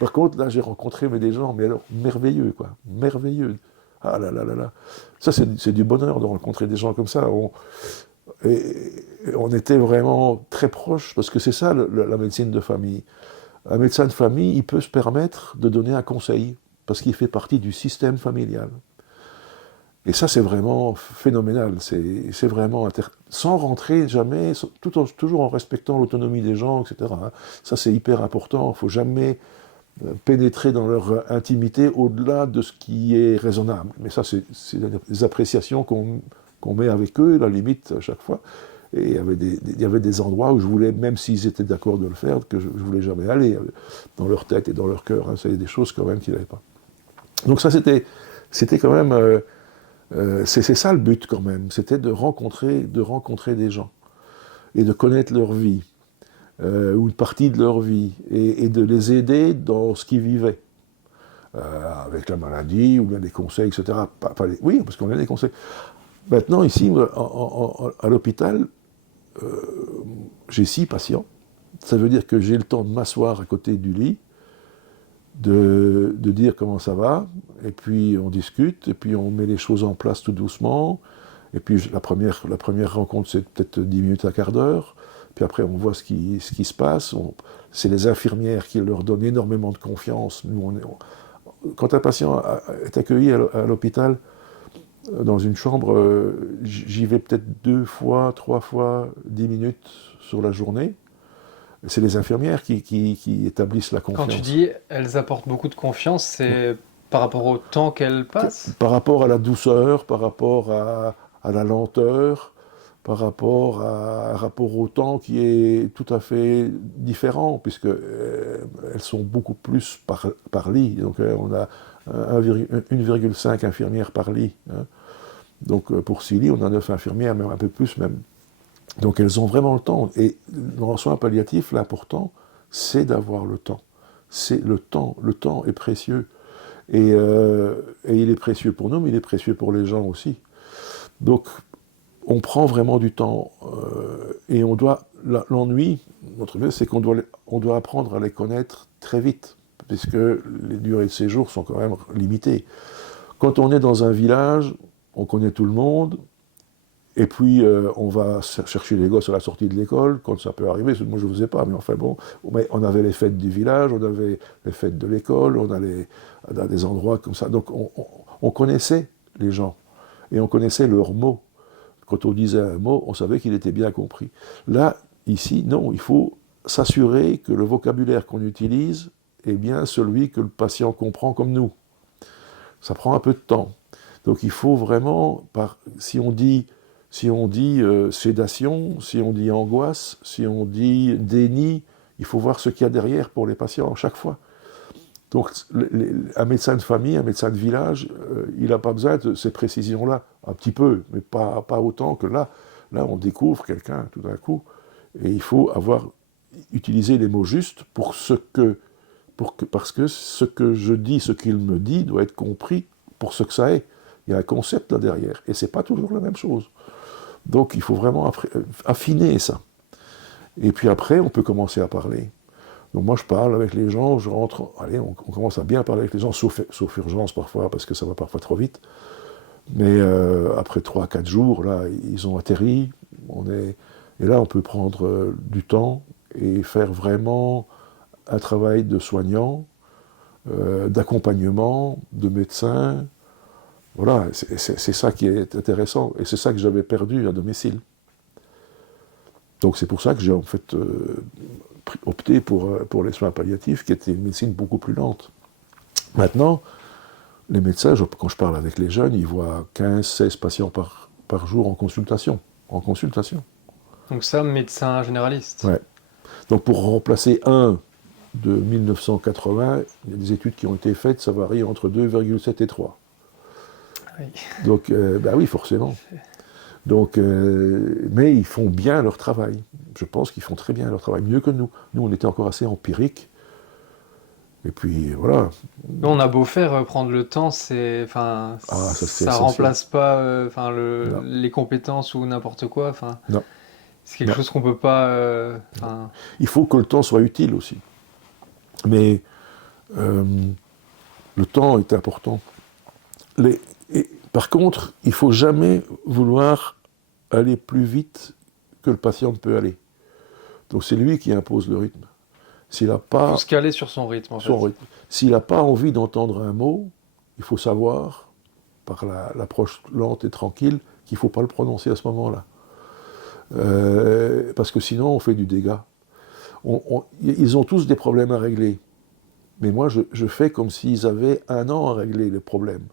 Par contre, là, j'ai rencontré des gens, mais alors, merveilleux, quoi, merveilleux. Ah là là là là. Ça, c'est du bonheur de rencontrer des gens comme ça. On était vraiment très proches, parce que c'est ça, la médecine de famille. Un médecin de famille, il peut se permettre de donner un conseil, parce qu'il fait partie du système familial. Et ça, c'est vraiment phénoménal, c'est vraiment sans rentrer jamais, toujours en respectant l'autonomie des gens, etc. Ça, c'est hyper important, il ne faut jamais pénétrer dans leur intimité au-delà de ce qui est raisonnable. Mais ça, c'est des appréciations qu'on met avec eux, la limite, à chaque fois. Et il y avait des endroits où je voulais, même s'ils étaient d'accord de le faire, que je ne voulais jamais aller, dans leur tête et dans leur cœur. Hein, c'est des choses quand même qu'ils n'avaient pas. Donc ça, c'était quand même... c'est ça le but quand même, c'était de rencontrer des gens et de connaître leur vie, ou une partie de leur vie, et de les aider dans ce qu'ils vivaient. avec la maladie, ou bien des conseils, etc. Oui, parce qu'on a des conseils. Maintenant, ici, à l'hôpital, j'ai 6 patients. Ça veut dire que j'ai le temps de m'asseoir à côté du lit, de dire comment ça va, et puis on discute, et puis on met les choses en place tout doucement, et puis la première rencontre, c'est peut-être 10 minutes à quart d'heure, puis après on voit ce qui se passe. C'est les infirmières qui leur donnent énormément de confiance. Quand un patient est accueilli à l'hôpital, dans une chambre, j'y vais peut-être 2 fois, 3 fois, 10 minutes sur la journée. C'est les infirmières qui établissent la confiance. Quand tu dis elles apportent beaucoup de confiance, c'est par rapport au temps qu'elles passent? Par rapport à la douceur, par rapport à la lenteur, par rapport à un rapport au temps qui est tout à fait différent, puisque elles sont beaucoup plus par lit. Donc on a 1,5 infirmières par lit. Hein. Donc pour 6 lits, on a 9 infirmières, même un peu plus même. Donc elles ont vraiment le temps. Et dans le soin palliatif, l'important, c'est d'avoir le temps. C'est le temps. Le temps est précieux. Et il est précieux pour nous, mais il est précieux pour les gens aussi. Donc on prend vraiment du temps. Et on doit... L'ennui, notre but, c'est qu'on doit apprendre à les connaître très vite, puisque les durées de séjour sont quand même limitées. Quand on est dans un village, on connaît tout le monde, et puis on va chercher les gosses à la sortie de l'école, quand ça peut arriver. Moi je ne faisais pas, mais enfin bon, on avait les fêtes du village, on avait les fêtes de l'école, on allait à des endroits comme ça. Donc on connaissait les gens, et on connaissait leurs mots. Quand on disait un mot, on savait qu'il était bien compris. Là, ici, non, il faut s'assurer que le vocabulaire qu'on utilise est bien celui que le patient comprend comme nous. Ça prend un peu de temps. Donc il faut vraiment, si on dit sédation, si on dit angoisse, si on dit déni, il faut voir ce qu'il y a derrière pour les patients à chaque fois. Donc un médecin de famille, un médecin de village, il n'a pas besoin de ces précisions-là, un petit peu, mais pas autant que là. Là, on découvre quelqu'un tout d'un coup, et il faut utiliser les mots justes parce que ce que je dis, ce qu'il me dit, doit être compris pour ce que ça est. Il y a un concept là derrière, et c'est pas toujours la même chose. Donc il faut vraiment affiner ça. Et puis après, on peut commencer à parler. Donc moi je parle avec les gens, je rentre, allez, on commence à bien parler avec les gens, sauf urgence parfois, parce que ça va parfois trop vite. Mais après 3-4 jours, là, ils ont atterri, et là on peut prendre du temps et faire vraiment un travail de soignant, d'accompagnement, de médecin. Voilà, c'est ça qui est intéressant, et c'est ça que j'avais perdu à domicile. Donc c'est pour ça que j'ai en fait opté pour les soins palliatifs, qui était une médecine beaucoup plus lente. Maintenant, les médecins, quand je parle avec les jeunes, ils voient 15-16 patients par jour en consultation. Donc ça, médecin généraliste. Ouais. Donc pour remplacer un de 1980, il y a des études qui ont été faites, ça varie entre 2,7 et 3. Oui. Donc, oui, forcément. Donc, mais ils font bien leur travail. Je pense qu'ils font très bien leur travail, mieux que nous. Nous, on était encore assez empiriques. Et puis, voilà. On a beau faire, prendre le temps, ça remplace pas les compétences ou n'importe quoi. Non. C'est quelque chose qu'on peut pas... Il faut que le temps soit utile aussi. Mais le temps est important. Par contre, il ne faut jamais vouloir aller plus vite que le patient ne peut aller. Donc c'est lui qui impose le rythme. S'il n'a pas... Il faut se caler sur son rythme, en fait. S'il n'a pas envie d'entendre un mot, il faut savoir, par l'approche lente et tranquille, qu'il ne faut pas le prononcer à ce moment-là. Parce que sinon, on fait du dégât. Ils ont tous des problèmes à régler. Mais moi, je fais comme s'ils avaient 1 an à régler les problèmes.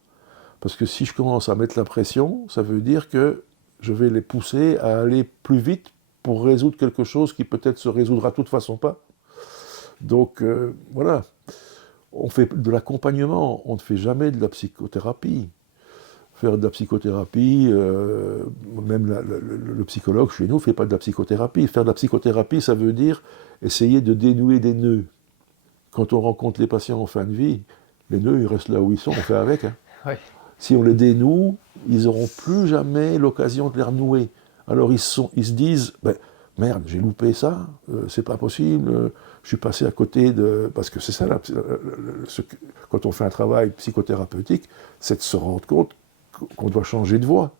Parce que si je commence à mettre la pression, ça veut dire que je vais les pousser à aller plus vite pour résoudre quelque chose qui peut-être se résoudra de toute façon pas. Donc voilà, on fait de l'accompagnement, on ne fait jamais de la psychothérapie. Faire de la psychothérapie, même le psychologue chez nous ne fait pas de la psychothérapie. Faire de la psychothérapie, ça veut dire essayer de dénouer des nœuds. Quand on rencontre les patients en fin de vie, les nœuds, ils restent là où ils sont, on fait avec. Hein. Ouais. Si on les dénoue, ils n'auront plus jamais l'occasion de les renouer. Alors ils se disent, ben, merde, j'ai loupé ça, c'est pas possible, je suis passé à côté de... Parce que c'est ça, quand on fait un travail psychothérapeutique, c'est de se rendre compte qu'on doit changer de voie.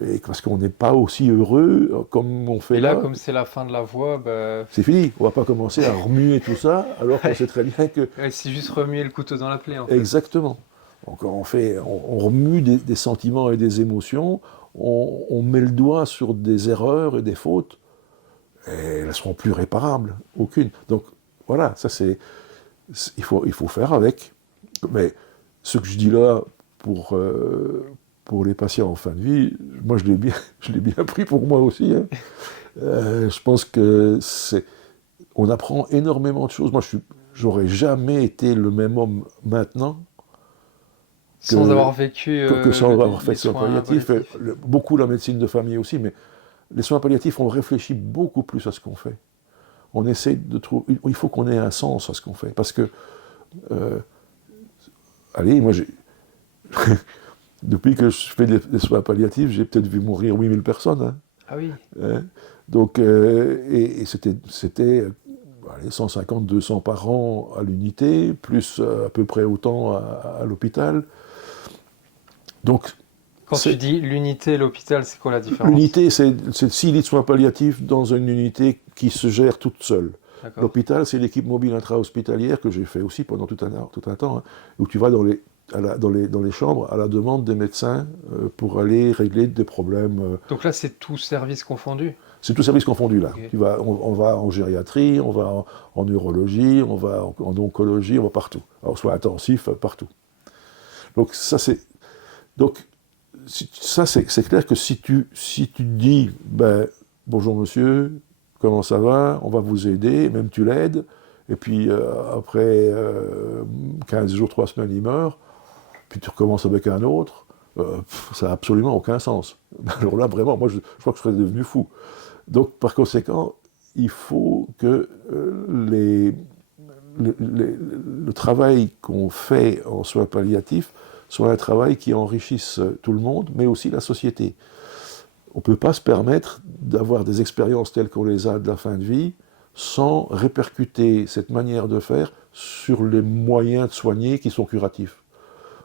Et parce qu'on n'est pas aussi heureux comme on fait Et là, là. comme c'est la fin de la voie, bah... C'est fini, on va pas commencer à remuer tout ça, alors qu'on sait très bien que... Ouais, c'est juste remuer le couteau dans la plaie, en fait. Exactement. Donc on remue des sentiments et des émotions, on met le doigt sur des erreurs et des fautes, et elles ne seront plus réparables, aucune. Donc voilà, ça il faut faire avec. Mais ce que je dis là pour les patients en fin de vie, moi je l'ai bien pris pour moi aussi. Hein. Je pense que on apprend énormément de choses. Moi j'aurais jamais été le même homme maintenant sans avoir vécu que sans avoir fait les de soins soins palliatifs. palliatifs. Beaucoup la médecine de famille aussi, mais les soins palliatifs, on réfléchit beaucoup plus à ce qu'on fait. On essaie de trouver... Il faut qu'on ait un sens à ce qu'on fait. Parce que... allez, moi, depuis que je fais des soins palliatifs, j'ai peut-être vu mourir 8000 personnes. Hein. Ah oui. Hein. Donc, et c'était 150, 200 par an à l'unité, plus à peu près autant à l'hôpital. Donc, quand tu dis l'unité et l'hôpital, c'est quoi la différence? L'unité, c'est 6 lits de soins palliatifs dans une unité qui se gère toute seule. L'hôpital, c'est l'équipe mobile intra-hospitalière que j'ai fait aussi pendant tout un temps, hein, où tu vas dans les chambres à la demande des médecins pour aller régler des problèmes. Donc là, c'est tout service confondu? C'est tout service confondu là. Okay. On va en gériatrie, on va en neurologie, on va en oncologie, on va partout. Alors, soins intensifs, partout. Donc ça, c'est clair que si tu dis, ben, bonjour monsieur, comment ça va, on va vous aider, même tu l'aides, et puis après 15 jours, 3 semaines, il meurt, puis tu recommences avec un autre, ça n'a absolument aucun sens. Alors là, vraiment, moi, je crois que je serais devenu fou. Donc, par conséquent, il faut que le travail qu'on fait en soins palliatifs soit un travail qui enrichisse tout le monde, mais aussi la société. On ne peut pas se permettre d'avoir des expériences telles qu'on les a de la fin de vie sans répercuter cette manière de faire sur les moyens de soigner qui sont curatifs.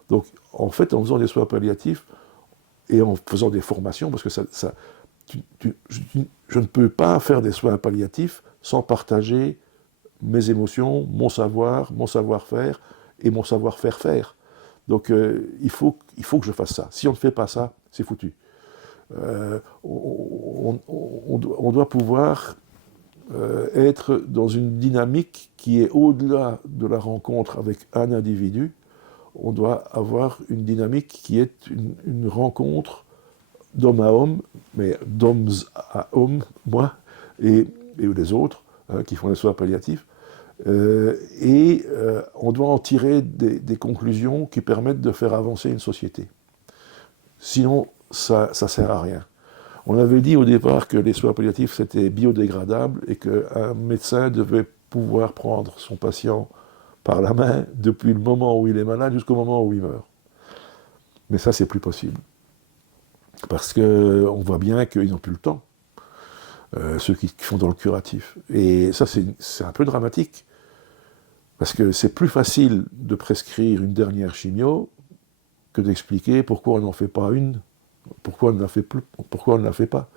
Donc, en fait, en faisant des soins palliatifs et en faisant des formations, parce que je ne peux pas faire des soins palliatifs sans partager mes émotions, mon savoir-faire et mon savoir-faire faire. Donc il faut que je fasse ça. Si on ne fait pas ça, c'est foutu. On doit pouvoir être dans une dynamique qui est au-delà de la rencontre avec un individu. On doit avoir une dynamique qui est une rencontre d'homme à homme, mais d'hommes à hommes, moi, et les autres qui font les soins palliatifs. On doit en tirer des conclusions qui permettent de faire avancer une société. Sinon, ça ne sert à rien. On avait dit au départ que les soins palliatifs c'était biodégradable et qu'un médecin devait pouvoir prendre son patient par la main depuis le moment où il est malade jusqu'au moment où il meurt. Mais ça, c'est plus possible. Parce qu'on voit bien qu'ils n'ont plus le temps. Ceux qui font dans le curatif. Et ça, c'est un peu dramatique, parce que c'est plus facile de prescrire une dernière chimio que d'expliquer pourquoi on n'en fait pas une, pourquoi on ne la fait plus, pourquoi on ne la fait pas.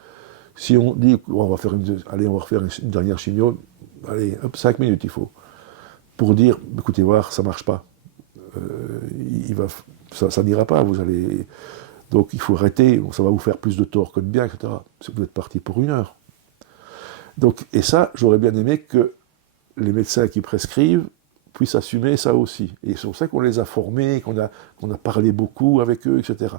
Si on dit, on va faire une dernière chimio, allez, hop, 5 minutes il faut, pour dire, écoutez voir, ça ne marche pas. Ça n'ira pas, vous allez... Donc il faut arrêter, ça va vous faire plus de tort que de bien, etc. Vous êtes parti pour 1 heure. Donc, et ça, j'aurais bien aimé que les médecins qui prescrivent puissent assumer ça aussi. Et c'est pour ça qu'on les a formés, qu'on a parlé beaucoup avec eux, etc.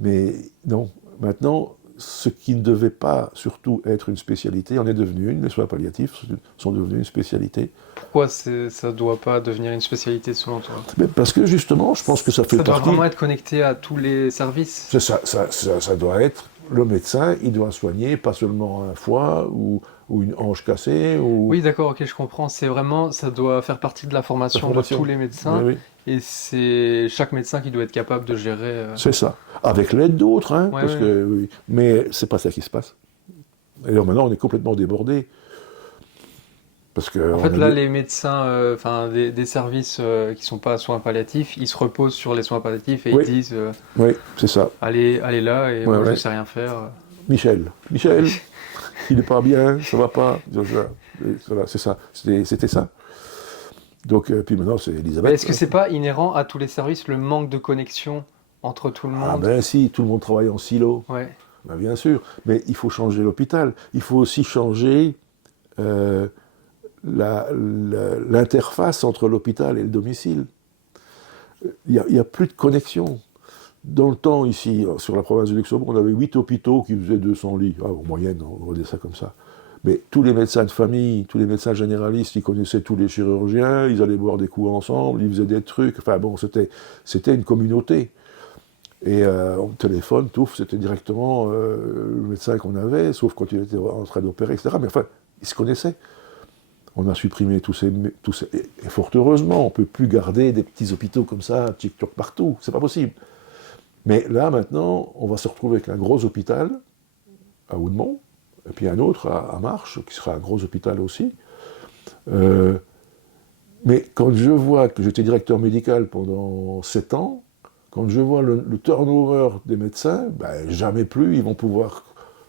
Mais non, maintenant, ce qui ne devait pas surtout être une spécialité en est devenu une. Les soins palliatifs sont devenus une spécialité. Pourquoi ça ne doit pas devenir une spécialité selon toi? Mais parce que justement, je pense que ça fait partie... Ça doit vraiment être connecté à tous les services? Ça doit être... Le médecin, il doit soigner pas seulement un foie ou une hanche cassée. Oui, d'accord, ok, je comprends. C'est vraiment, ça doit faire partie de la formation de tous les médecins. Oui. Et c'est chaque médecin qui doit être capable de gérer. C'est ça. Avec l'aide d'autres, hein, Ouais, parce ouais. que, oui. Mais c'est pas ça qui se passe. Et alors maintenant, on est complètement débordé. Parce En qu'on fait, a là, des... les médecins, enfin, des services qui sont pas soins palliatifs, ils se reposent sur les soins palliatifs et ils Oui, disent oui, c'est ça. allez là et Ouais, moi je ouais. sais rien faire. Michel. Ouais. Michel, il n'est pas bien, ça va pas. Et voilà, c'est ça. C'était ça. Donc, puis maintenant, c'est Mais Elisabeth. est-ce que c'est pas inhérent à tous les services le manque de connexion entre tout le Ah monde? ben si, tout le monde travaille en silo. Ouais. Ben, bien sûr. Mais il faut changer l'hôpital. Il faut aussi changer euh, l'interface entre l'hôpital et le domicile. Il y a plus de connexion. Dans le temps, ici, sur la province de Luxembourg, on avait 8 hôpitaux qui faisaient 200 lits. Ah, en moyenne, on va dire ça comme ça. Mais tous les médecins de famille, tous les médecins généralistes, ils connaissaient tous les chirurgiens, ils allaient boire des coups ensemble, ils faisaient des trucs. Enfin bon, c'était une communauté. Et au téléphone, tout, c'était directement le médecin qu'on avait, sauf quand il était en train d'opérer, etc. Mais enfin, ils se connaissaient. On a supprimé et fort heureusement, on ne peut plus garder des petits hôpitaux comme ça, tic-toc partout, c'est pas possible. Mais là, maintenant, on va se retrouver avec un gros hôpital à Oudemont, et puis un autre à Marche, qui sera un gros hôpital aussi. Euh, mais quand je vois que j'étais directeur médical pendant 7 ans, quand je vois le turnover des médecins, ben, jamais plus ils vont pouvoir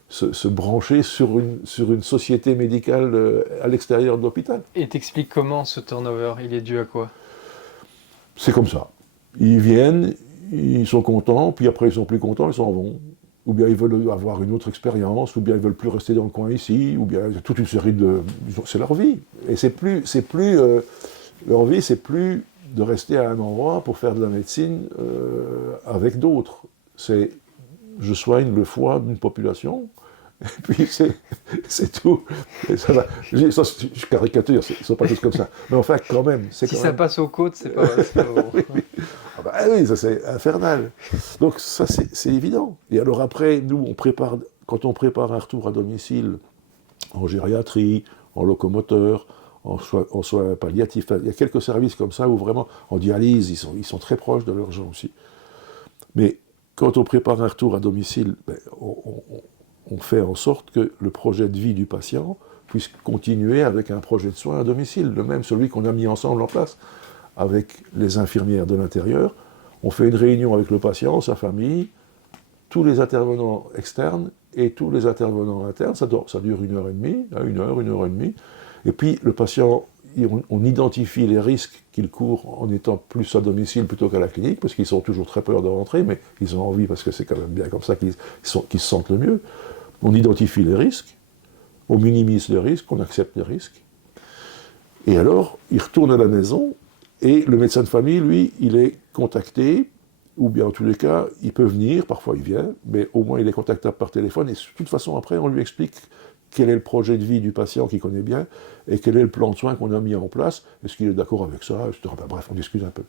se brancher sur une société médicale à l'extérieur de l'hôpital. Et t'expliques comment ce turnover, il est dû à quoi? C'est comme ça. Ils viennent, ils sont contents, puis après ils sont plus contents, ils s'en vont. Ou bien ils veulent avoir une autre expérience, ou bien ils veulent plus rester dans le coin ici, ou bien il y a toute une série de... C'est leur vie. Et leur vie, c'est plus de rester à un endroit pour faire de la médecine avec d'autres. C'est, je soigne le foie d'une population, et puis c'est tout. Et ça va. Je caricature, ce ne sont pas tous comme ça. Mais enfin, quand même, c'est Si quand ça même... passe aux côtes, c'est pas bon. Oui, oui. Ah bah oui, ça c'est infernal. Donc ça c'est évident. Et alors après, nous, quand on prépare un retour à domicile en gériatrie, en locomoteur, en soins palliatifs, il y a quelques services comme ça où vraiment, en dialyse, ils sont très proches de leurs gens aussi. Mais quand on prépare un retour à domicile, ben, on fait en sorte que le projet de vie du patient puisse continuer avec un projet de soins à domicile, le même celui qu'on a mis ensemble en place avec les infirmières de l'intérieur. On fait une réunion avec le patient, sa famille, tous les intervenants externes et tous les intervenants internes. Ça dure 1 heure et demie, 1 heure et demie. Et puis le patient, on identifie les risques qu'il court en étant plus à domicile plutôt qu'à la clinique, parce qu'ils ont toujours très peur de rentrer, mais ils ont envie parce que c'est quand même bien comme ça qu'ils se sentent le mieux. On identifie les risques, on minimise les risques, on accepte les risques. Et alors, ils retournent à la maison, et le médecin de famille, lui, il est contacté, ou bien en tous les cas, il peut venir, parfois il vient, mais au moins il est contactable par téléphone, et de toute façon, après, on lui explique quel est le projet de vie du patient qu'il connaît bien, et quel est le plan de soins qu'on a mis en place, est-ce qu'il est d'accord avec ça, etc. Ben, bref, on discute un peu.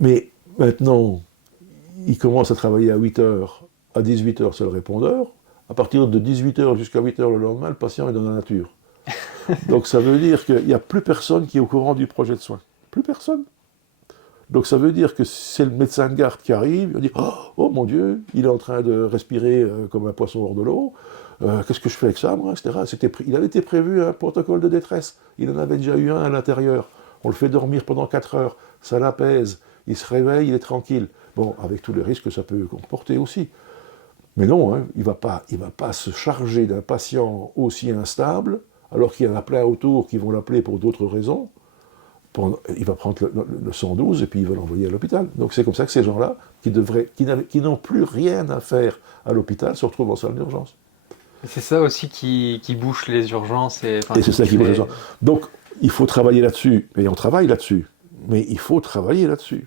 Mais maintenant, il commence à travailler à 8h, à 18h, c'est le répondeur. À partir de 18h jusqu'à 8h le lendemain, le patient est dans la nature. Donc ça veut dire qu'il n'y a plus personne qui est au courant du projet de soins. Plus personne. Donc ça veut dire que c'est le médecin de garde qui arrive, il dit oh mon Dieu, il est en train de respirer comme un poisson hors de l'eau, qu'est-ce que je fais avec ça, moi, etc. Il avait été prévu un protocole de détresse, il en avait déjà eu un à l'intérieur. On le fait dormir pendant 4 heures, ça l'apaise, il se réveille, il est tranquille. Bon, avec tous les risques que ça peut comporter aussi. Mais non, hein, il ne va pas se charger d'un patient aussi instable, alors qu'il y en a plein autour qui vont l'appeler pour d'autres raisons. Il va prendre le 112 et puis il va l'envoyer à l'hôpital. Donc c'est comme ça que ces gens-là, qui n'ont plus rien à faire à l'hôpital, se retrouvent en salle d'urgence. C'est ça aussi qui bouche les urgences Et c'est ça qui bouge les gens. Donc il faut travailler là-dessus, et on travaille là-dessus. Mais il faut travailler là-dessus.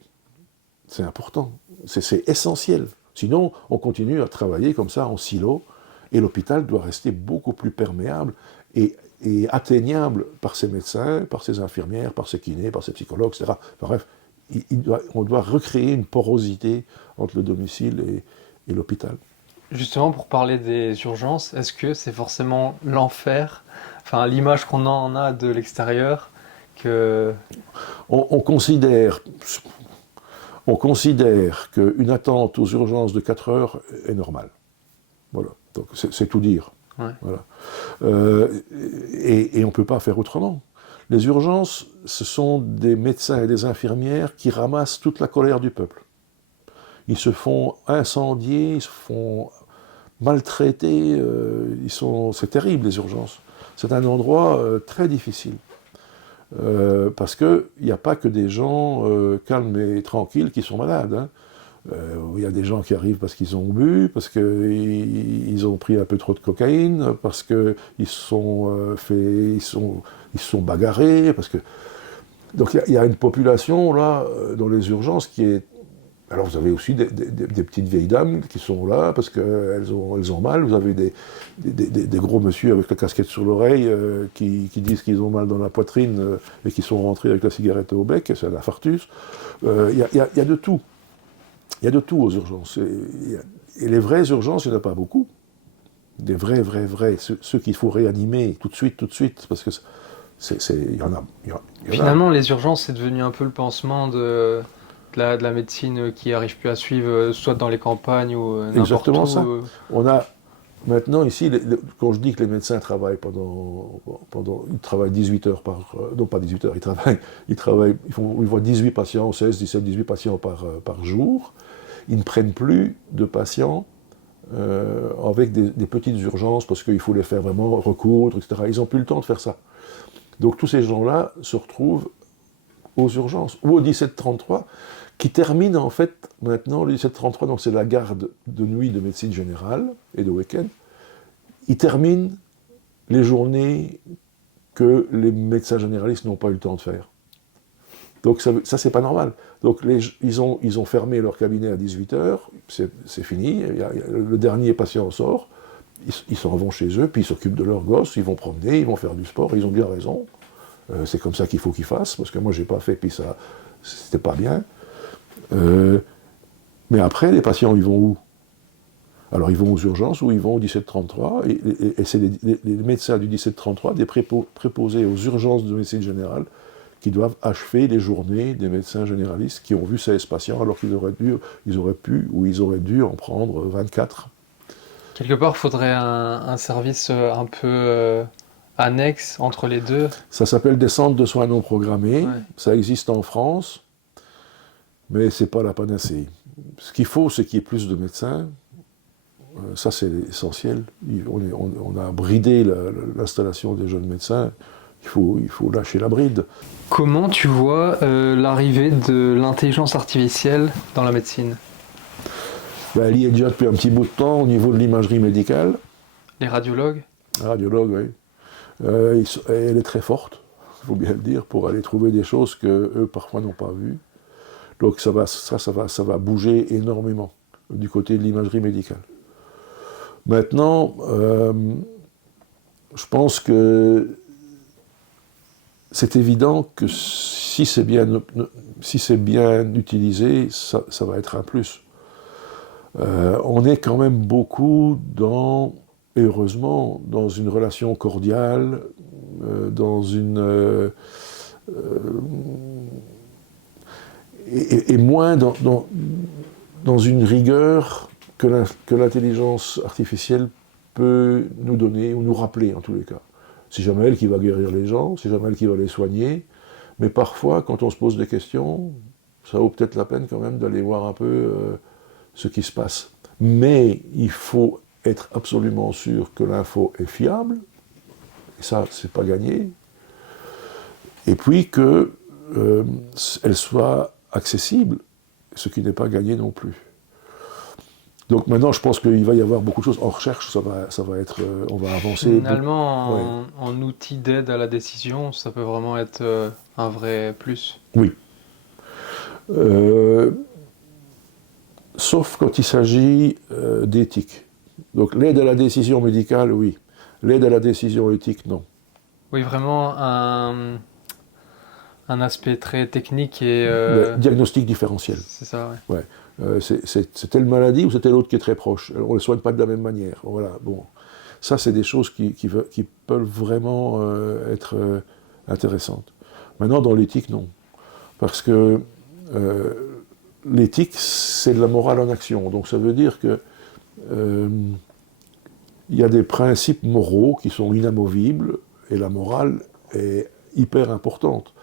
C'est important, c'est essentiel. Sinon, on continue à travailler comme ça en silo, et l'hôpital doit rester beaucoup plus perméable et atteignable par ses médecins, par ses infirmières, par ses kinés, par ses psychologues, etc. Enfin, bref, on doit recréer une porosité entre le domicile et l'hôpital. Justement, pour parler des urgences, est-ce que c'est forcément l'enfer, enfin l'image qu'on en a de l'extérieur, que... On considère qu'une attente aux urgences de 4 heures est normale. Voilà, donc c'est tout dire. Ouais. Voilà. Et on ne peut pas faire autrement. Les urgences, ce sont des médecins et des infirmières qui ramassent toute la colère du peuple. Ils se font incendier, ils se font maltraiter, c'est terrible les urgences. C'est un endroit très difficile. Parce qu'il n'y a pas que des gens calmes et tranquilles qui sont malades. Hein. Il y a des gens qui arrivent parce qu'ils ont bu, parce qu'ils ont pris un peu trop de cocaïne, parce qu'ils se sont bagarrés. Donc il y a une population là dans les urgences qui est... Alors vous avez aussi des petites vieilles dames qui sont là parce qu'elles ont mal. Vous avez des gros monsieur avec la casquette sur l'oreille qui disent qu'ils ont mal dans la poitrine et qui sont rentrés avec la cigarette au bec, c'est un infarctus. Il y a de tout. Il y a de tout aux urgences. Et les vraies urgences, il n'y en a pas beaucoup. Des vrais, ceux qu'il faut réanimer tout de suite, parce que il y en a. Finalement, les urgences, c'est devenu un peu le pansement de la médecine qui n'arrive plus à suivre, soit dans les campagnes ou n'importe où. Exactement ça. On a maintenant ici, quand je dis que les médecins travaillent ils travaillent 18 heures non pas 18 heures, ils voient 18 patients, 16, 17, 18 patients par jour. Ils ne prennent plus de patients avec des petites urgences parce qu'il faut les faire vraiment recoudre, etc. Ils n'ont plus le temps de faire ça. Donc tous ces gens-là se retrouvent aux urgences ou au 1733, qui termine en fait maintenant, le 1733, donc c'est la garde de nuit de médecine générale et de week-end, il termine les journées que les médecins généralistes n'ont pas eu le temps de faire. Donc ça c'est pas normal. Donc ils ont fermé leur cabinet à 18h, c'est fini, le dernier patient sort, ils s'en vont chez eux, puis ils s'occupent de leurs gosses, ils vont promener, ils vont faire du sport, ils ont bien raison. C'est comme ça qu'il faut qu'ils fassent, parce que moi j'ai pas fait, puis ça, c'était pas bien. Mais après, les patients, ils vont où? Alors ils vont aux urgences ou ils vont au 1733, et c'est les médecins du 1733, des préposés aux urgences de médecine générale, qui doivent achever les journées des médecins généralistes qui ont vu 16 patients, alors qu'ils auraient dû en prendre 24. Quelque part, il faudrait un service un peu annexe entre les deux. Ça s'appelle des centres de soins non programmés, Ouais. Ça existe en France, mais c'est pas la panacée. Ce qu'il faut, c'est qu'il y ait plus de médecins. Ça, c'est essentiel. On a bridé l'installation des jeunes médecins. Il faut lâcher la bride. Comment tu vois l'arrivée de l'intelligence artificielle dans la médecine? Elle y est déjà depuis un petit bout de temps au niveau de l'imagerie médicale. Les radiologues? Radiologue, oui. Elle est très forte, il faut bien le dire, pour aller trouver des choses qu'eux, parfois, n'ont pas vues. Donc ça va bouger énormément du côté de l'imagerie médicale. Maintenant, je pense que c'est évident que si c'est bien utilisé, ça va être un plus. On est quand même beaucoup et heureusement, dans une relation cordiale, et moins dans une rigueur que l'intelligence artificielle peut nous donner, ou nous rappeler en tous les cas. C'est jamais elle qui va guérir les gens, c'est jamais elle qui va les soigner, mais parfois, quand on se pose des questions, ça vaut peut-être la peine quand même d'aller voir un peu ce qui se passe. Mais il faut être absolument sûr que l'info est fiable, et ça, c'est pas gagné, et puis qu'elle soit accessible, ce qui n'est pas gagné non plus. Donc maintenant, je pense qu'il va y avoir beaucoup de choses. En recherche, ça va être, on va avancer. Finalement, en outil d'aide à la décision, ça peut vraiment être un vrai plus. Oui. Sauf quand il s'agit d'éthique. Donc l'aide à la décision médicale, oui. L'aide à la décision éthique, non. Oui, vraiment un aspect très technique et... Diagnostic différentiel. C'est ça, ouais. C'est telle maladie ou c'est telle autre qui est très proche. On ne les soigne pas de la même manière. Voilà, bon. Ça, c'est des choses qui peuvent vraiment être intéressantes. Maintenant, dans l'éthique, non. Parce que l'éthique, c'est de la morale en action. Donc ça veut dire que il y a des principes moraux qui sont inamovibles, et la morale est hyper importante.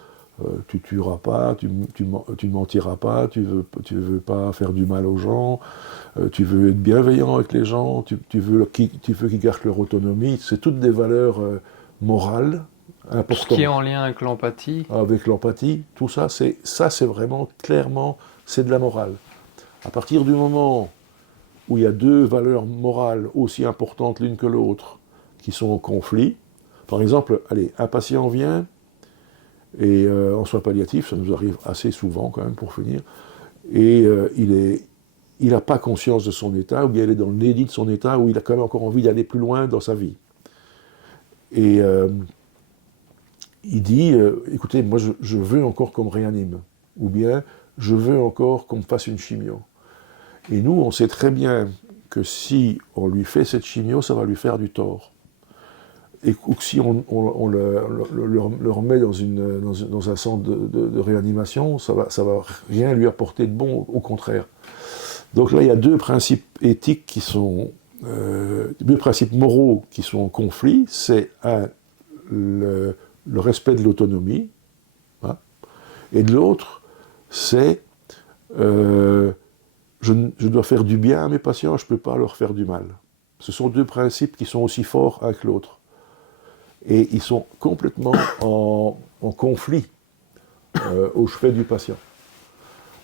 Tu tueras pas, tu ne mentiras pas, tu veux pas faire du mal aux gens, tu veux être bienveillant avec les gens, tu veux qu'ils gardent leur autonomie. C'est toutes des valeurs morales importantes. Tout ce qui est en lien avec l'empathie. Avec l'empathie, tout ça, c'est vraiment clairement, c'est de la morale. À partir du moment où il y a deux valeurs morales aussi importantes l'une que l'autre qui sont en conflit, par exemple, allez, un patient vient et en soins palliatifs, ça nous arrive assez souvent quand même pour finir, et il n'a pas conscience de son état, ou bien il est dans le déni de son état, ou il a quand même encore envie d'aller plus loin dans sa vie. Et il dit, écoutez, moi je veux encore qu'on me réanime, ou bien je veux encore qu'on me fasse une chimio. Et nous, on sait très bien que si on lui fait cette chimio, ça va lui faire du tort. Ou que si on le remet dans un centre de réanimation, ça va rien lui apporter de bon, au contraire. Donc là, il y a deux principes éthiques qui sont, deux principes moraux qui sont en conflit. C'est le respect de l'autonomie, hein, et de l'autre, c'est je dois faire du bien à mes patients, je ne peux pas leur faire du mal. Ce sont deux principes qui sont aussi forts un que l'autre. Et ils sont complètement en conflit au chevet du patient.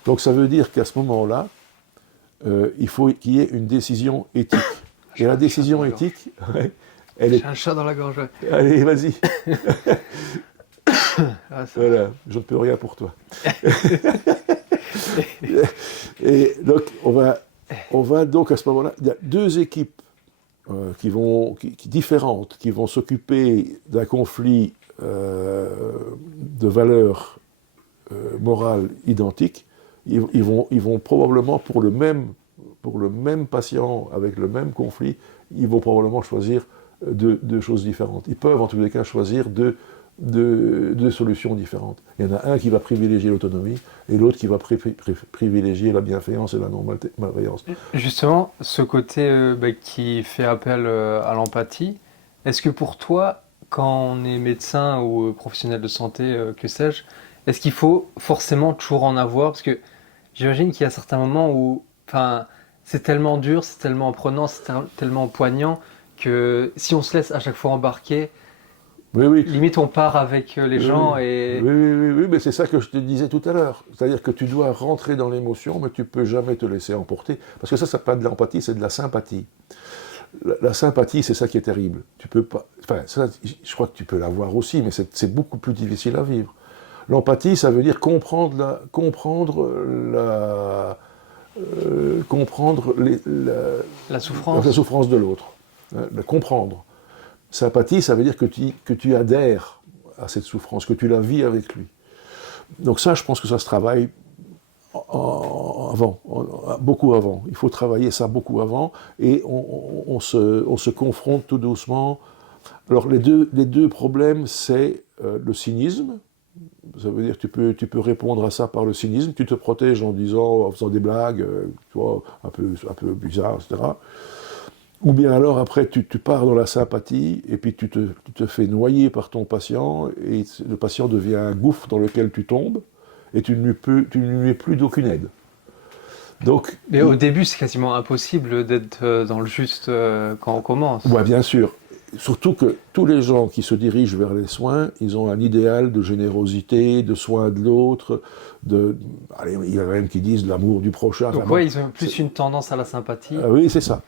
Donc ça veut dire qu'à ce moment-là, il faut qu'il y ait une décision éthique. Et la décision éthique, elle est... J'ai un chat dans la gorge. Allez, vas-y. Voilà, je ne peux rien pour toi. Et donc, on va donc à ce moment-là, il y a deux équipes différentes, qui vont s'occuper d'un conflit de valeurs morales identiques. Ils vont probablement, pour le même patient, avec le même conflit, ils vont probablement choisir deux choses différentes. Ils peuvent en tous les cas choisir deux solutions différentes. Il y en a un qui va privilégier l'autonomie et l'autre qui va privilégier la bienveillance et la non-malveillance. Justement, ce côté qui fait appel à l'empathie, est-ce que pour toi, quand on est médecin ou professionnel de santé, que sais-je, est-ce qu'il faut forcément toujours en avoir? Parce que j'imagine qu'il y a certains moments où c'est tellement dur, c'est tellement prenant, c'est tellement poignant que si on se laisse à chaque fois embarquer, oui. Limite on part avec les gens et... Oui, mais c'est ça que je te disais tout à l'heure. C'est-à-dire que tu dois rentrer dans l'émotion, mais tu ne peux jamais te laisser emporter. Parce que ça, c'est pas de l'empathie, c'est de la sympathie. La sympathie, c'est ça qui est terrible. Tu peux pas... ça, je crois que tu peux l'avoir aussi, mais c'est beaucoup plus difficile à vivre. L'empathie, ça veut dire comprendre la souffrance. La souffrance de l'autre. Comprendre. Sympathie, ça veut dire que tu adhères à cette souffrance, que tu la vis avec lui. Donc ça, je pense que ça se travaille beaucoup avant. Il faut travailler ça beaucoup avant, et on se confronte tout doucement. Alors les deux problèmes, c'est le cynisme. Ça veut dire que tu peux répondre à ça par le cynisme. Tu te protèges en faisant des blagues, tu vois, un peu bizarres, etc. Ou bien alors, après, tu pars dans la sympathie, et puis tu te fais noyer par ton patient, et le patient devient un gouffre dans lequel tu tombes, et tu ne lui es plus d'aucune aide. Donc, mais au début, c'est quasiment impossible d'être dans le juste quand on commence. Oui, bien sûr. Surtout que tous les gens qui se dirigent vers les soins, ils ont un idéal de générosité, de soin de l'autre, allez, il y en a même qui disent l'amour du prochain. Donc oui, ils ont plus une tendance à la sympathie. Oui, c'est ça.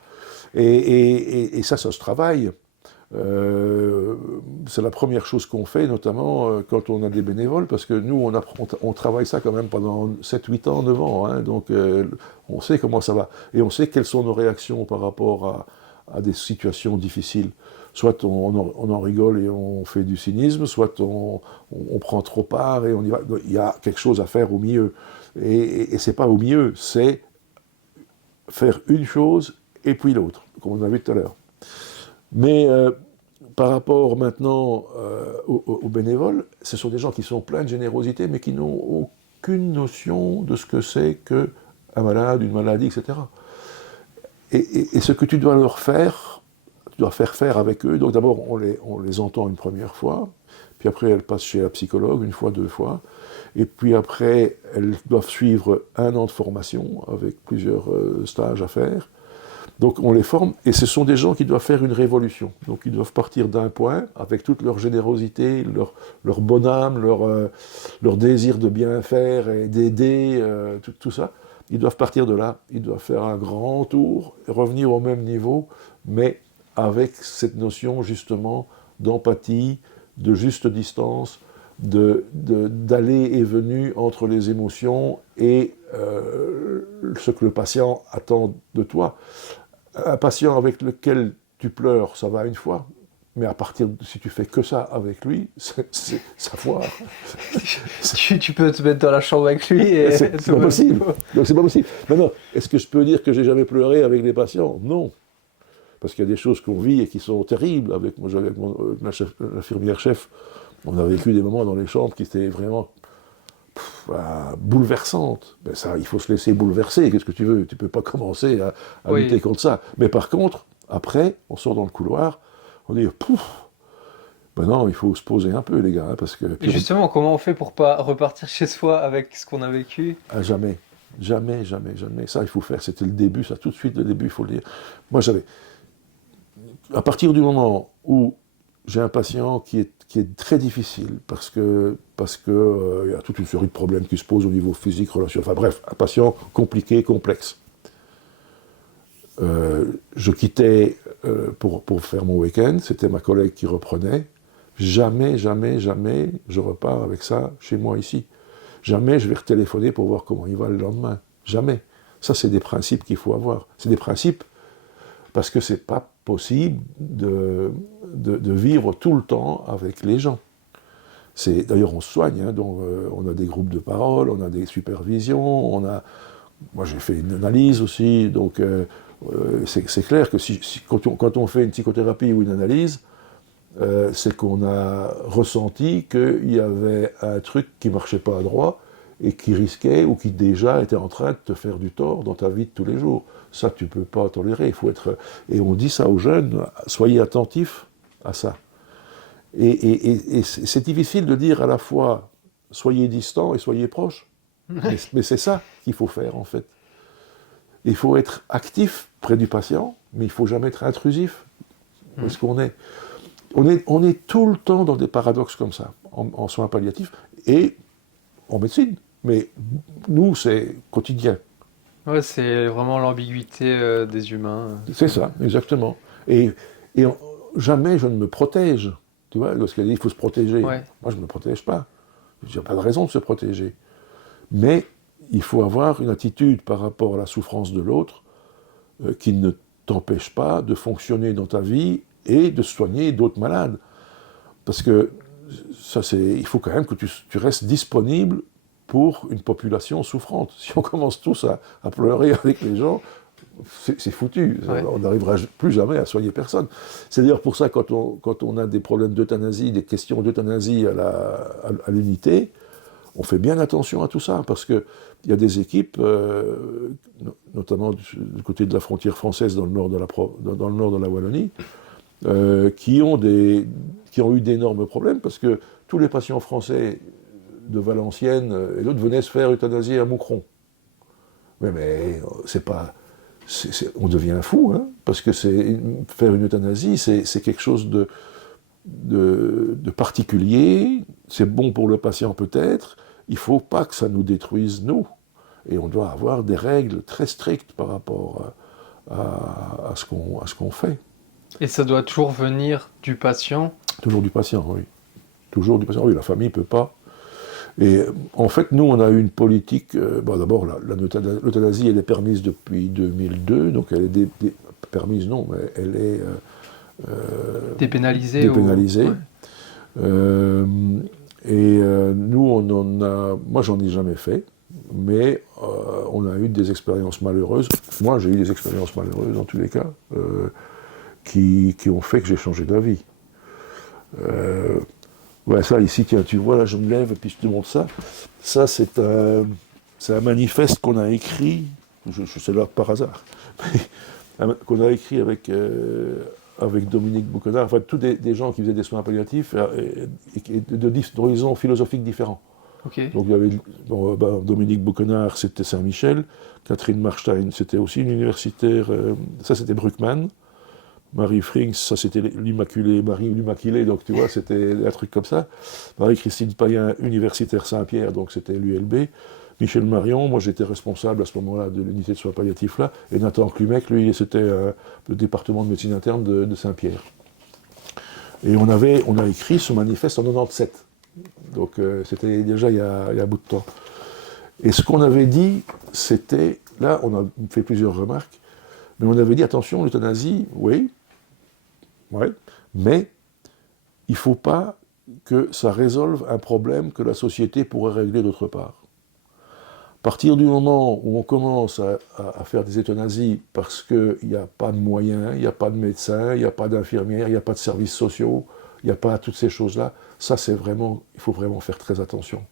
Et ça se travaille. C'est la première chose qu'on fait, notamment quand on a des bénévoles, parce que nous, on travaille ça quand même pendant 7, 8 ans, 9 ans, hein, donc on sait comment ça va. Et on sait quelles sont nos réactions par rapport à des situations difficiles. Soit on en rigole et on fait du cynisme, soit on prend trop part et on y va. Il y a quelque chose à faire au milieu. Et c'est pas au milieu, c'est faire une chose et puis l'autre, comme on a vu tout à l'heure. Mais par rapport maintenant aux bénévoles, ce sont des gens qui sont pleins de générosité, mais qui n'ont aucune notion de ce que c'est qu'un malade, une maladie, etc. Et ce que tu dois leur faire, tu dois faire avec eux. Donc d'abord, on les entend une première fois, puis après, elles passent chez la psychologue une fois, 2 fois, et puis après, elles doivent suivre 1 an de formation avec plusieurs stages à faire. Donc on les forme, et ce sont des gens qui doivent faire une révolution. Donc ils doivent partir d'un point, avec toute leur générosité, leur bonne âme, leur désir de bien faire et d'aider, tout ça. Ils doivent partir de là, ils doivent faire un grand tour, revenir au même niveau, mais avec cette notion justement d'empathie, de juste distance, d'aller et venir entre les émotions et ce que le patient attend de toi. Un patient avec lequel tu pleures, ça va une fois, mais si tu fais que ça avec lui, ça foire. Tu peux te mettre dans la chambre avec lui et... C'est pas possible. Donc c'est pas possible. Maintenant, est-ce que je peux dire que j'ai jamais pleuré avec des patients? Non. Parce qu'il y a des choses qu'on vit et qui sont terribles. Avec l'infirmière chef, on a vécu des moments dans les chambres qui étaient vraiment bouleversantes. Ben ça, il faut se laisser bouleverser. Qu'est-ce que tu veux? Tu ne peux pas commencer à lutter contre ça. Mais par contre, après, on sort dans le couloir, on dit pouf. Ben non, il faut se poser un peu, les gars, parce que. Et justement, comment on fait pour pas repartir chez soi avec ce qu'on a vécu? Jamais. Jamais. Ça, il faut faire. C'était le début, ça, tout de suite, le début, il faut le dire. Moi, à partir du moment où j'ai un patient qui est très difficile, parce que y a toute une série de problèmes qui se posent au niveau physique, relationnel, enfin bref, un patient compliqué, complexe. Je quittais pour faire mon week-end, c'était ma collègue qui reprenait. Jamais je repars avec ça chez moi ici. Jamais je vais retéléphoner pour voir comment il va le lendemain. Jamais. Ça, c'est des principes qu'il faut avoir. C'est des principes parce que c'est pas possible de vivre tout le temps avec les gens. D'ailleurs, on se soigne, hein, donc on a des groupes de parole, on a des supervisions, moi j'ai fait une analyse aussi, donc c'est clair que quand on fait une psychothérapie ou une analyse, c'est qu'on a ressenti qu'il y avait un truc qui ne marchait pas à droit et qui risquait ou qui déjà était en train de te faire du tort dans ta vie de tous les jours. Ça, tu ne peux pas tolérer. Il faut être... Et on dit ça aux jeunes, soyez attentifs à ça. Et c'est difficile de dire à la fois soyez distants et soyez proches. Mais c'est ça qu'il faut faire, en fait. Il faut être actif près du patient, mais il ne faut jamais être intrusif. Où est-ce qu'on est? On est tout le temps dans des paradoxes comme ça, en soins palliatifs et en médecine. Mais nous, c'est quotidien. Ouais, c'est vraiment l'ambiguïté des humains. C'est ça, exactement. Et jamais je ne me protège. Tu vois, lorsqu'elle dit qu'il faut se protéger, moi je ne me protège pas. Il n'y a pas de raison de se protéger. Mais il faut avoir une attitude par rapport à la souffrance de l'autre qui ne t'empêche pas de fonctionner dans ta vie et de soigner d'autres malades. Parce que ça, il faut quand même que tu restes disponible pour une population souffrante. Si on commence tous à pleurer avec les gens, c'est foutu. Ouais. On n'arrivera plus jamais à soigner personne. C'est d'ailleurs pour ça, quand on a des problèmes d'euthanasie, des questions d'euthanasie à l'unité, on fait bien attention à tout ça, parce qu'il y a des équipes, notamment du côté de la frontière française, dans le nord de la Wallonie, qui ont eu d'énormes problèmes, parce que tous les patients français de Valenciennes et d'autres venaient se faire euthanasier à Moucron. Mais c'est pas... on devient fou, hein, parce que faire une euthanasie, c'est quelque chose de particulier, c'est bon pour le patient peut-être, il ne faut pas que ça nous détruise, nous. Et on doit avoir des règles très strictes par rapport à ce qu'on fait. Et ça doit toujours venir du patient? Toujours du patient, oui. Toujours du patient, oui, la famille ne peut pas. Et en fait, nous, on a eu une politique... d'abord, l'euthanasie, elle est permise depuis 2002, donc elle est permise, non, mais elle est... dépénalisée. Dépénalisée. Nous, on en a... Moi, j'en ai jamais fait, mais on a eu des expériences malheureuses. Moi, j'ai eu des expériences malheureuses, dans tous les cas, qui ont fait que j'ai changé d'avis. Ouais, ça, ici, tiens, tu vois, là, je me lève et puis je te montre ça. Ça, c'est un manifeste qu'on a écrit, je sais là par hasard, qu'on a écrit avec Dominique Bouconnard, enfin, tous des gens qui faisaient des soins palliatifs et d'horizons philosophiques différents. Ok. Donc, il y avait Dominique Bouconnard, c'était Saint-Michel, Catherine Marstein, c'était aussi une universitaire, ça, c'était Bruckmann. Marie Frings, ça c'était l'Immaculée, Marie l'Immaculée, donc tu vois, c'était un truc comme ça. Marie-Christine Payen, universitaire Saint-Pierre, donc c'était l'ULB. Michel Marion, moi j'étais responsable à ce moment-là de l'unité de soins palliatifs là, et Nathan Clumec, lui, c'était le département de médecine interne de Saint-Pierre. Et on a écrit ce manifeste en 97, donc c'était déjà il y a un bout de temps. Et ce qu'on avait dit, c'était, là on a fait plusieurs remarques, mais on avait dit, attention, l'euthanasie, oui, ouais, mais il ne faut pas que ça résolve un problème que la société pourrait régler d'autre part. À partir du moment où on commence à faire des euthanasies parce qu'il n'y a pas de moyens, il n'y a pas de médecins, il n'y a pas d'infirmières, il n'y a pas de services sociaux, il n'y a pas toutes ces choses-là, ça c'est vraiment, il faut vraiment faire très attention.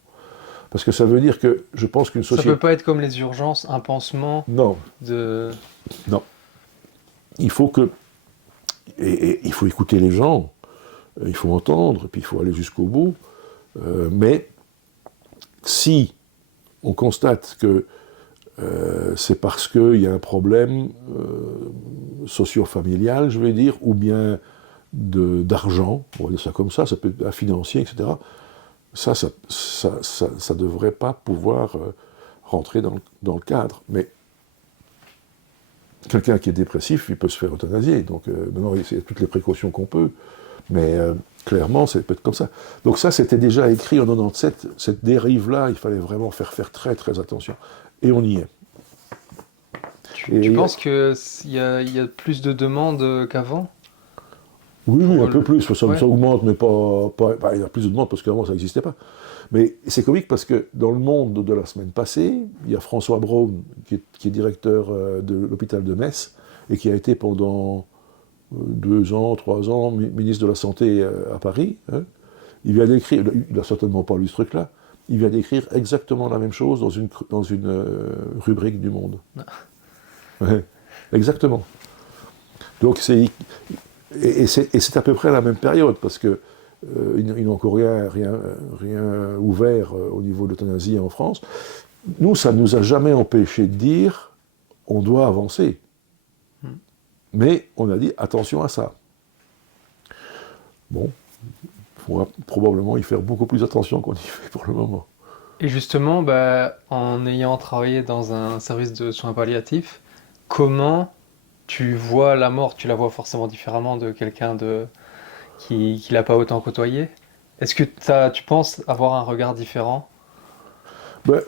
Parce que ça veut dire que je pense qu'une société... Ça peut pas être comme les urgences, un pansement Non. de... Non. Il faut que... Et il faut écouter les gens, il faut entendre, puis il faut aller jusqu'au bout. Mais si on constate que c'est parce qu'il y a un problème socio-familial, je vais dire, ou bien d'argent, on va dire ça comme ça peut être financier, etc., ça ne devrait pas pouvoir rentrer dans le cadre. Mais quelqu'un qui est dépressif, il peut se faire euthanasier. Donc maintenant, il y a toutes les précautions qu'on peut. Mais clairement, ça peut être comme ça. Donc ça, c'était déjà écrit en 97. Cette dérive-là, il fallait vraiment faire très très attention. Et on y est. Tu penses qu'il y a plus de demandes qu'avant? Oui, un peu plus. Ça augmente, mais pas il y a plus de demandes parce qu'avant, ça n'existait pas. Mais c'est comique parce que dans le Monde de la semaine passée, il y a François Braun, qui est directeur de l'hôpital de Metz, et qui a été pendant 2 ans, 3 ans, ministre de la Santé à Paris. Hein. Il vient d'écrire, il n'a certainement pas lu ce truc-là, il vient d'écrire exactement la même chose dans une rubrique du Monde. Ouais, exactement. Donc c'est à peu près la même période, parce que ils n'ont encore rien ouvert au niveau de l'euthanasie en France. Nous, ça ne nous a jamais empêché de dire on doit avancer. Mais on a dit attention à ça. Bon, il faudra probablement y faire beaucoup plus attention qu'on y fait pour le moment. Et justement, en ayant travaillé dans un service de soins palliatifs, comment tu vois la mort? Tu la vois forcément différemment de quelqu'un qui l'a pas autant côtoyé. Est-ce que tu penses avoir un regard différent?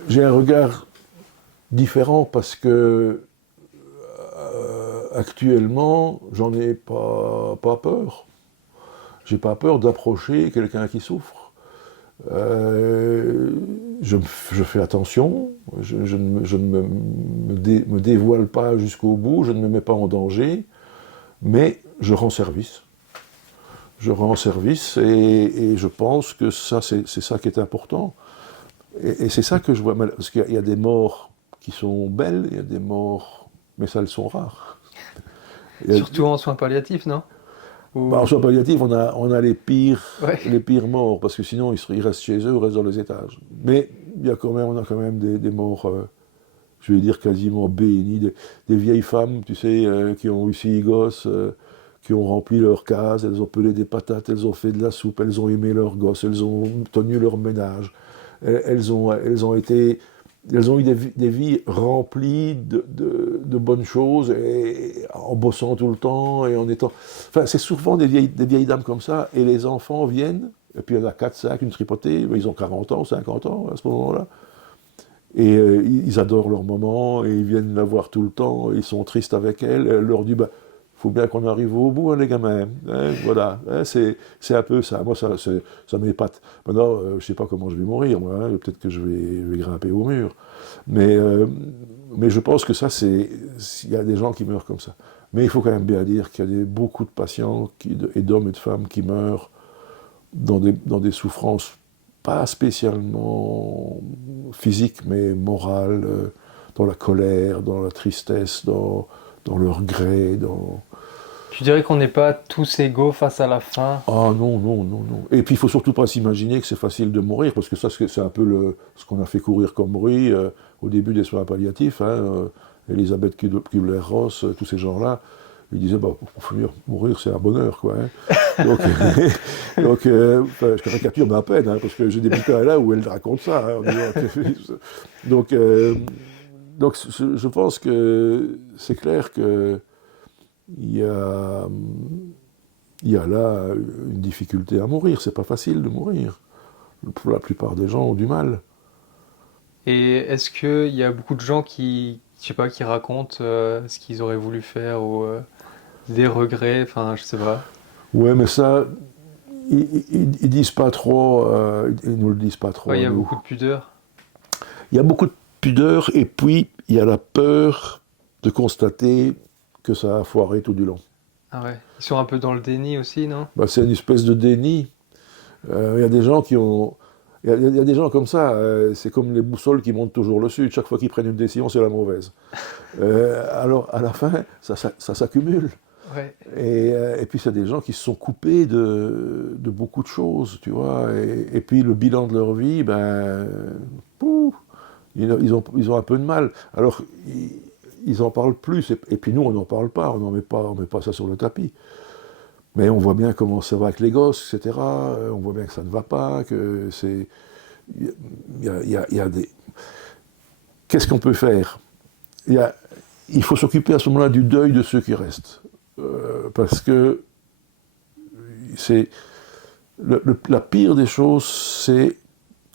J'ai un regard différent parce que actuellement, j'en ai pas peur. J'ai pas peur d'approcher quelqu'un qui souffre. Je fais attention, je ne me dévoile pas jusqu'au bout, je ne me mets pas en danger, mais je rends service. Je rends service et je pense que ça, c'est ça qui est important. Et c'est ça que je vois mal, parce qu'il y a des morts qui sont belles, il y a des morts, mais ça, elles sont rares. Surtout en soins palliatifs, non? En soins palliatifs, on a les pires morts, parce que sinon ils restent chez eux ou restent dans les étages. Mais on a quand même des morts, je vais dire quasiment bénis, des vieilles femmes, tu sais, qui ont eu 6 gosses, qui ont rempli leur case, elles ont pelé des patates, elles ont fait de la soupe, elles ont aimé leurs gosses, elles ont tenu leur ménage, elles ont eu des vies remplies de bonnes choses, et en bossant tout le temps, et en étant... Enfin, c'est souvent des vieilles dames comme ça, et les enfants viennent, et puis il y en a 4, 5, une tripotée, ils ont 40 ans, 50 ans à ce moment-là, et ils adorent leur maman, et ils viennent la voir tout le temps, ils sont tristes avec elle leur dit, faut bien qu'on arrive au bout, hein, les gamins. Hein, voilà, hein, c'est un peu ça. Moi, ça m'épate. Maintenant, je ne sais pas comment je vais mourir, moi. Hein, peut-être que je vais grimper au mur. Mais je pense que ça, il y a des gens qui meurent comme ça. Mais il faut quand même bien dire qu'il y a beaucoup de patients, et d'hommes et de femmes, qui meurent dans des souffrances pas spécialement physiques, mais morales, dans la colère, dans la tristesse, dans le regret, dans... Tu dirais qu'on n'est pas tous égaux face à la fin? Ah non, non, non, non. Et puis il faut surtout pas s'imaginer que c'est facile de mourir, parce que ça, c'est un peu ce qu'on a fait courir comme bruit au début des soins palliatifs. Elisabeth Kubler-Ross, tous ces gens-là, ils disaient, bah, pour mourir, c'est un bonheur, quoi. Donc, je caricature ma peine, parce que j'ai des bouquins là où elle raconte ça. Donc, je pense que c'est clair que il y a là une difficulté à mourir. C'est pas facile de mourir. Pour la plupart des gens ont du mal. Et est-ce qu'il y a beaucoup de gens qui, je sais pas, qui racontent ce qu'ils auraient voulu faire ou des regrets, enfin, je sais pas. Ouais, mais ça, ils disent pas trop, ils nous le disent pas trop. Ouais, il y a nous. beaucoup de pudeur. Il y a beaucoup de pudeur, et puis il y a la peur de constater que ça a foiré tout du long. Ah ouais. Ils sont un peu dans le déni aussi, non? Bah, c'est une espèce de déni. Il y a des gens qui ont... Il y a des gens comme ça, c'est comme les boussoles qui montent toujours le sud. Chaque fois qu'ils prennent une décision, c'est la mauvaise. Alors, à la fin, ça s'accumule. Ouais. Et puis, c'est des gens qui se sont coupés de beaucoup de choses, tu vois. Et puis, le bilan de leur vie, ben... pouf, ils ont un peu de mal. Alors, ils en parlent plus. Et puis, nous, on n'en parle pas. On met pas ça sur le tapis. Mais on voit bien comment ça va avec les gosses, etc. On voit bien que ça ne va pas, que c'est... Il y a des... Qu'est-ce qu'on peut faire? Il faut s'occuper à ce moment-là du deuil de ceux qui restent. Parce que c'est... la pire des choses, c'est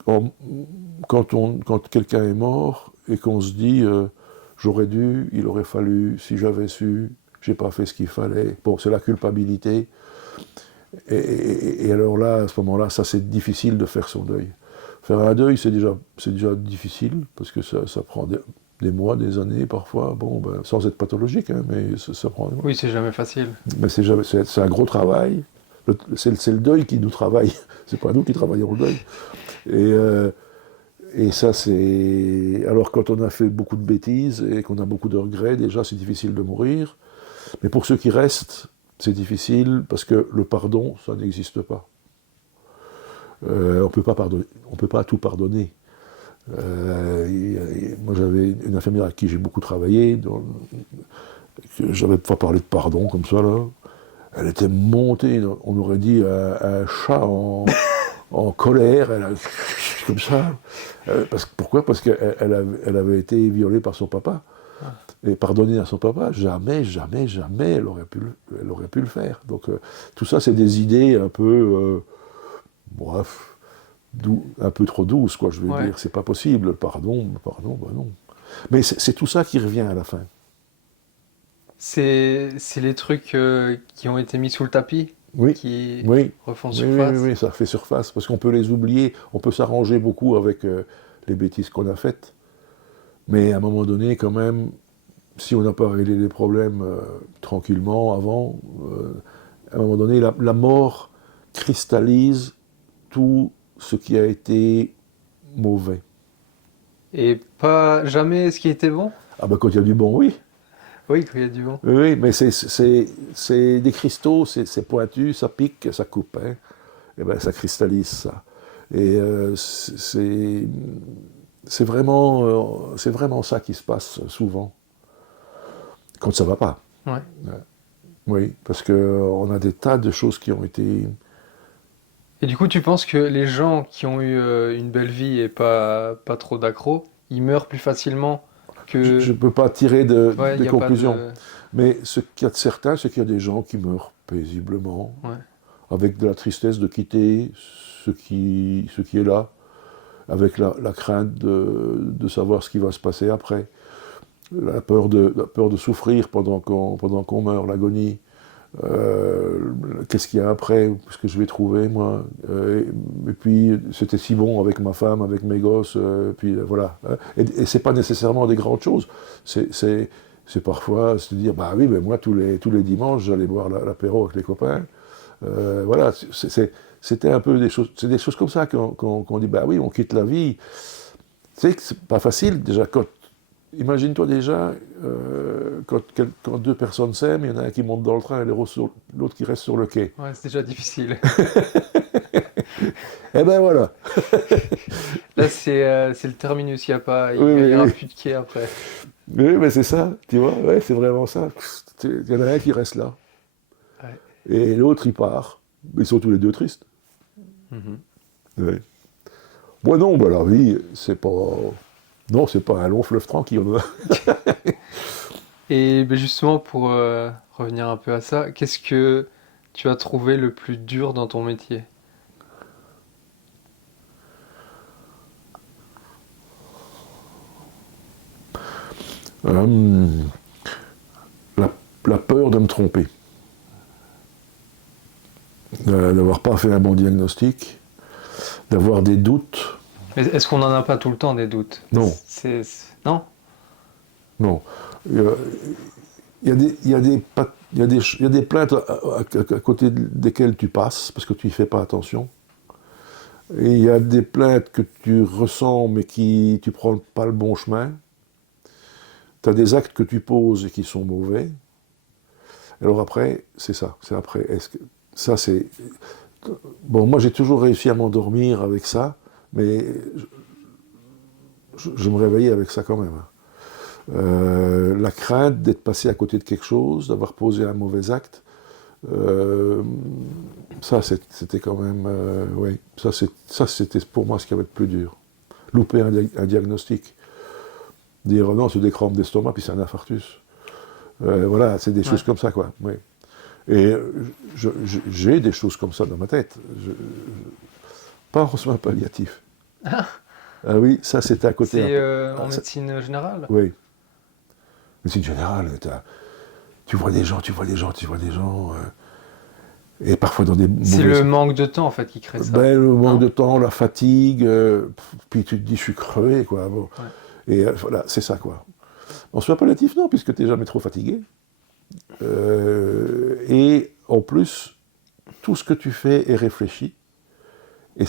quand quelqu'un est mort et qu'on se dit j'aurais dû, il aurait fallu, si j'avais su, j'ai pas fait ce qu'il fallait. Bon, c'est la culpabilité. Et alors là, à ce moment-là, ça c'est difficile de faire son deuil. Faire un deuil, c'est déjà difficile, parce que ça prend des mois, des années parfois, bon, ben, sans être pathologique, mais ça prend des mois. Oui, c'est jamais facile. Mais c'est un gros travail. C'est le deuil qui nous travaille, c'est pas nous qui travaillons le deuil. Et ça, c'est... Alors, quand on a fait beaucoup de bêtises et qu'on a beaucoup de regrets, déjà, c'est difficile de mourir. Mais pour ceux qui restent, c'est difficile parce que le pardon, ça n'existe pas. On peut pas tout pardonner. Moi, j'avais une infirmière à qui j'ai beaucoup travaillé, j'avais pas parlé de pardon comme ça, là. Elle était montée, on aurait dit un chat en colère, comme ça. Pourquoi? Parce qu'elle avait été violée par son papa. Et pardonner à son papa, jamais, jamais, jamais elle aurait pu le faire. Donc tout ça, c'est des idées un peu, bref, un peu trop douces, quoi, je veux dire. C'est pas possible, pardon, bah non. Mais c'est tout ça qui revient à la fin. C'est les trucs qui ont été mis sous le tapis, Oui, qui oui, refont surface. oui, ça fait surface, parce qu'on peut les oublier, on peut s'arranger beaucoup avec les bêtises qu'on a faites, mais à un moment donné, quand même, si on n'a pas réglé les problèmes tranquillement avant, à un moment donné, la mort cristallise tout ce qui a été mauvais. Et pas jamais ce qui était bon? Ah ben quand il y a du bon, oui. Oui, quand il y a du bon. Oui, mais c'est des cristaux, c'est pointu, ça pique, ça coupe. Et ben ça cristallise ça. Et c'est vraiment ça qui se passe souvent. Quand ça va pas. Ouais. Oui, parce qu'on a des tas de choses qui ont été... Et du coup, tu penses que les gens qui ont eu une belle vie et pas trop d'accros, ils meurent plus facilement que... Je ne peux pas tirer des conclusions. De... Mais ce qu'il y a de certain, c'est qu'il y a des gens qui meurent paisiblement, avec de la tristesse de quitter ce qui est là, avec la crainte de savoir ce qui va se passer après, la peur de souffrir pendant qu'on meurt, l'agonie. Qu'est-ce qu'il y a après, ce que je vais trouver, moi. Et puis, c'était si bon avec ma femme, avec mes gosses, puis voilà. Et c'est pas nécessairement des grandes choses. C'est parfois se dire, bah oui, mais moi, tous les dimanches, j'allais boire l'apéro avec les copains. Voilà, c'était un peu c'est des choses comme ça qu'on dit, bah oui, on quitte la vie. Tu sais que c'est pas facile, déjà, imagine-toi déjà, quand deux personnes s'aiment, il y en a un qui monte dans le train et l'autre qui reste sur le quai. Ouais, c'est déjà difficile. Eh ben voilà. Là, c'est le terminus, il Oui, n'y oui, aura oui. plus de quai après. Oui, mais c'est ça, tu vois, ouais, c'est vraiment ça. Il y en a un qui reste là, Ouais. et l'autre il part. Ils sont tous les deux tristes. Mhm. Ouais. Moi non, bah, la vie, c'est pas. Non, c'est pas un long fleuve tranquille. Et ben, justement, pour revenir un peu à ça, qu'est-ce que tu as trouvé le plus dur dans ton métier? Euh, la peur de me tromper, d'avoir pas fait un bon diagnostic, d'avoir des doutes. Mais est-ce qu'on n'en a pas tout le temps des doutes? Non, Non? non. Il y a des, il y a des, pa- il y a des plaintes à côté desquelles tu passes parce que tu y fais pas attention. Et il y a des plaintes que tu ressens mais tu prends pas le bon chemin. Tu as des actes que tu poses et qui sont mauvais. Alors après, c'est ça. C'est après. Ça, c'est. Bon, moi, j'ai toujours réussi à m'endormir avec ça, mais je me réveillais avec ça quand même. La crainte d'être passé à côté de quelque chose, d'avoir posé un mauvais acte, ça, c'était quand même. Oui, ça, c'était pour moi ce qui avait le plus dur. Louper un diagnostic. Dire non, c'est des crampes d'estomac, puis c'est un infarctus. Voilà, c'est des choses comme ça, quoi. Oui. Et j'ai des choses comme ça dans ma tête. Pas en soins palliatifs. Ah, Ah oui, ça c'était à côté. c'est en médecine générale? Oui. Médecine générale, tu vois des gens, tu vois des gens, tu vois des gens. Et parfois dans des C'est mauvaises. le manque de temps en fait qui crée ça. Ben, le Non. manque de temps, la fatigue, puis tu te dis je suis crevé, quoi. Bon. Ouais. Et voilà, c'est ça, quoi. En soins palliatifs, non, puisque tu n'es jamais trop fatigué. Et en plus, tout ce que tu fais est réfléchi et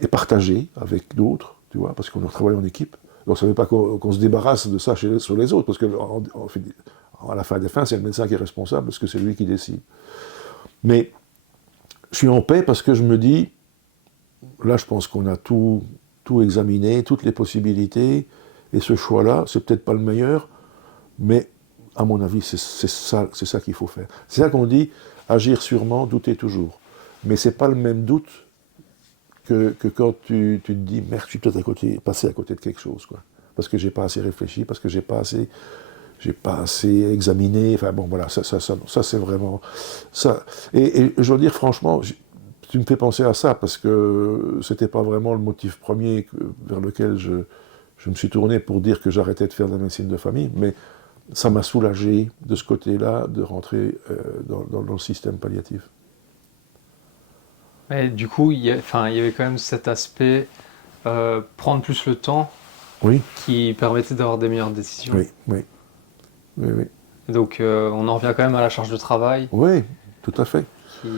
est partagé avec d'autres, tu vois, parce qu'on travaille en équipe. Donc ça ne veut pas qu'on se débarrasse de ça sur les autres, parce que à la fin des fins, c'est le médecin qui est responsable, parce que c'est lui qui décide. Mais je suis en paix parce que je me dis, là je pense qu'on a tout examiné, toutes les possibilités, et ce choix-là, c'est peut-être pas le meilleur, mais à mon avis, c'est ça qu'il faut faire. C'est ça qu'on dit, agir sûrement, douter toujours. Mais c'est pas le même doute que quand tu te dis, merde, je suis peut-être passé à côté de quelque chose, quoi. Parce que j'ai pas assez réfléchi, parce que j'ai pas assez examiné. Enfin bon, voilà, ça c'est vraiment ça. Et je dois dire franchement, tu me fais penser à ça parce que c'était pas vraiment le motif premier vers lequel je me suis tourné pour dire que j'arrêtais de faire de la médecine de famille, mais ça m'a soulagé de ce côté-là de rentrer dans le système palliatif. Et du coup, enfin, il y avait quand même cet aspect prendre plus le temps Oui, qui permettait d'avoir des meilleures décisions. oui, oui, oui, oui. Et donc, on en revient quand même à la charge de travail. Oui, tout à fait. Qui...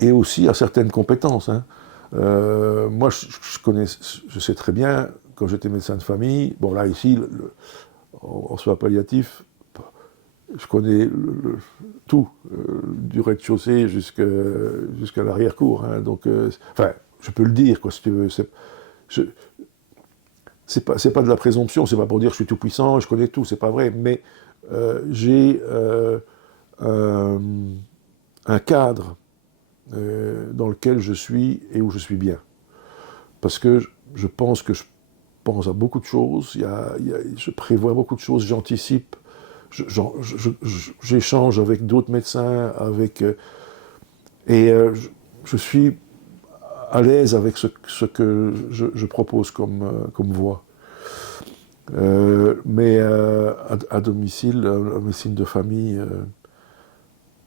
Et aussi à certaines compétences. Hein. Moi, je sais très bien, quand j'étais médecin de famille, bon là, ici, en soins palliatifs, je connais tout, du rez-de-chaussée jusqu'à l'arrière-cour. Hein. Donc, enfin, je peux le dire, quoi, si tu veux. C'est pas de la présomption, c'est pas pour dire que je suis tout puissant, je connais tout, c'est pas vrai, mais j'ai un cadre dans lequel je suis et où je suis bien. Parce que je pense à beaucoup de choses, je prévois beaucoup de choses, j'anticipe, j'échange avec d'autres médecins, je suis à l'aise avec ce que je propose comme voie. Mais à domicile, la médecine de famille,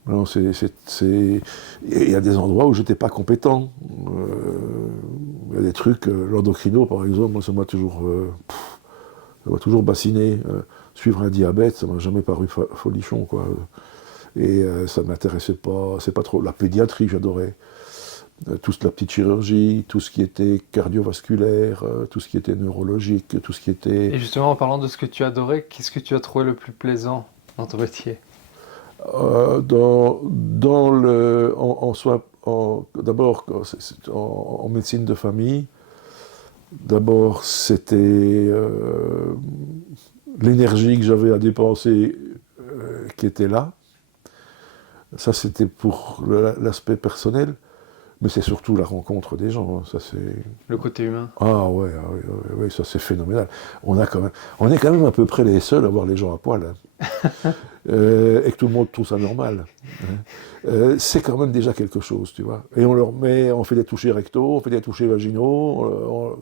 non, il y a des endroits où je n'étais pas compétent. Il y a des trucs, l'endocrino par exemple, moi ça m'a toujours bassiné. Suivre un diabète, ça m'a jamais paru folichon, quoi. Et ça ne m'intéressait pas, c'est pas trop. La pédiatrie, j'adorais. Toute la petite chirurgie, tout ce qui était cardiovasculaire, tout ce qui était neurologique, tout ce qui était... Et justement, en parlant de ce que tu adorais, qu'est-ce que tu as trouvé le plus plaisant dans ton métier? dans le, en soi, d'abord, en médecine de famille, d'abord, c'était l'énergie que j'avais à dépenser qui était là. Ça, c'était pour l'aspect personnel, mais c'est surtout la rencontre des gens. Ça, c'est... Le côté humain. Ah ouais, ça c'est phénoménal. On est quand même à peu près les seuls à voir les gens à poil. Hein. Et que tout le monde trouve ça normal. Hein. C'est quand même déjà quelque chose, tu vois. Et on fait des touchés rectaux, on fait des touchés vaginaux.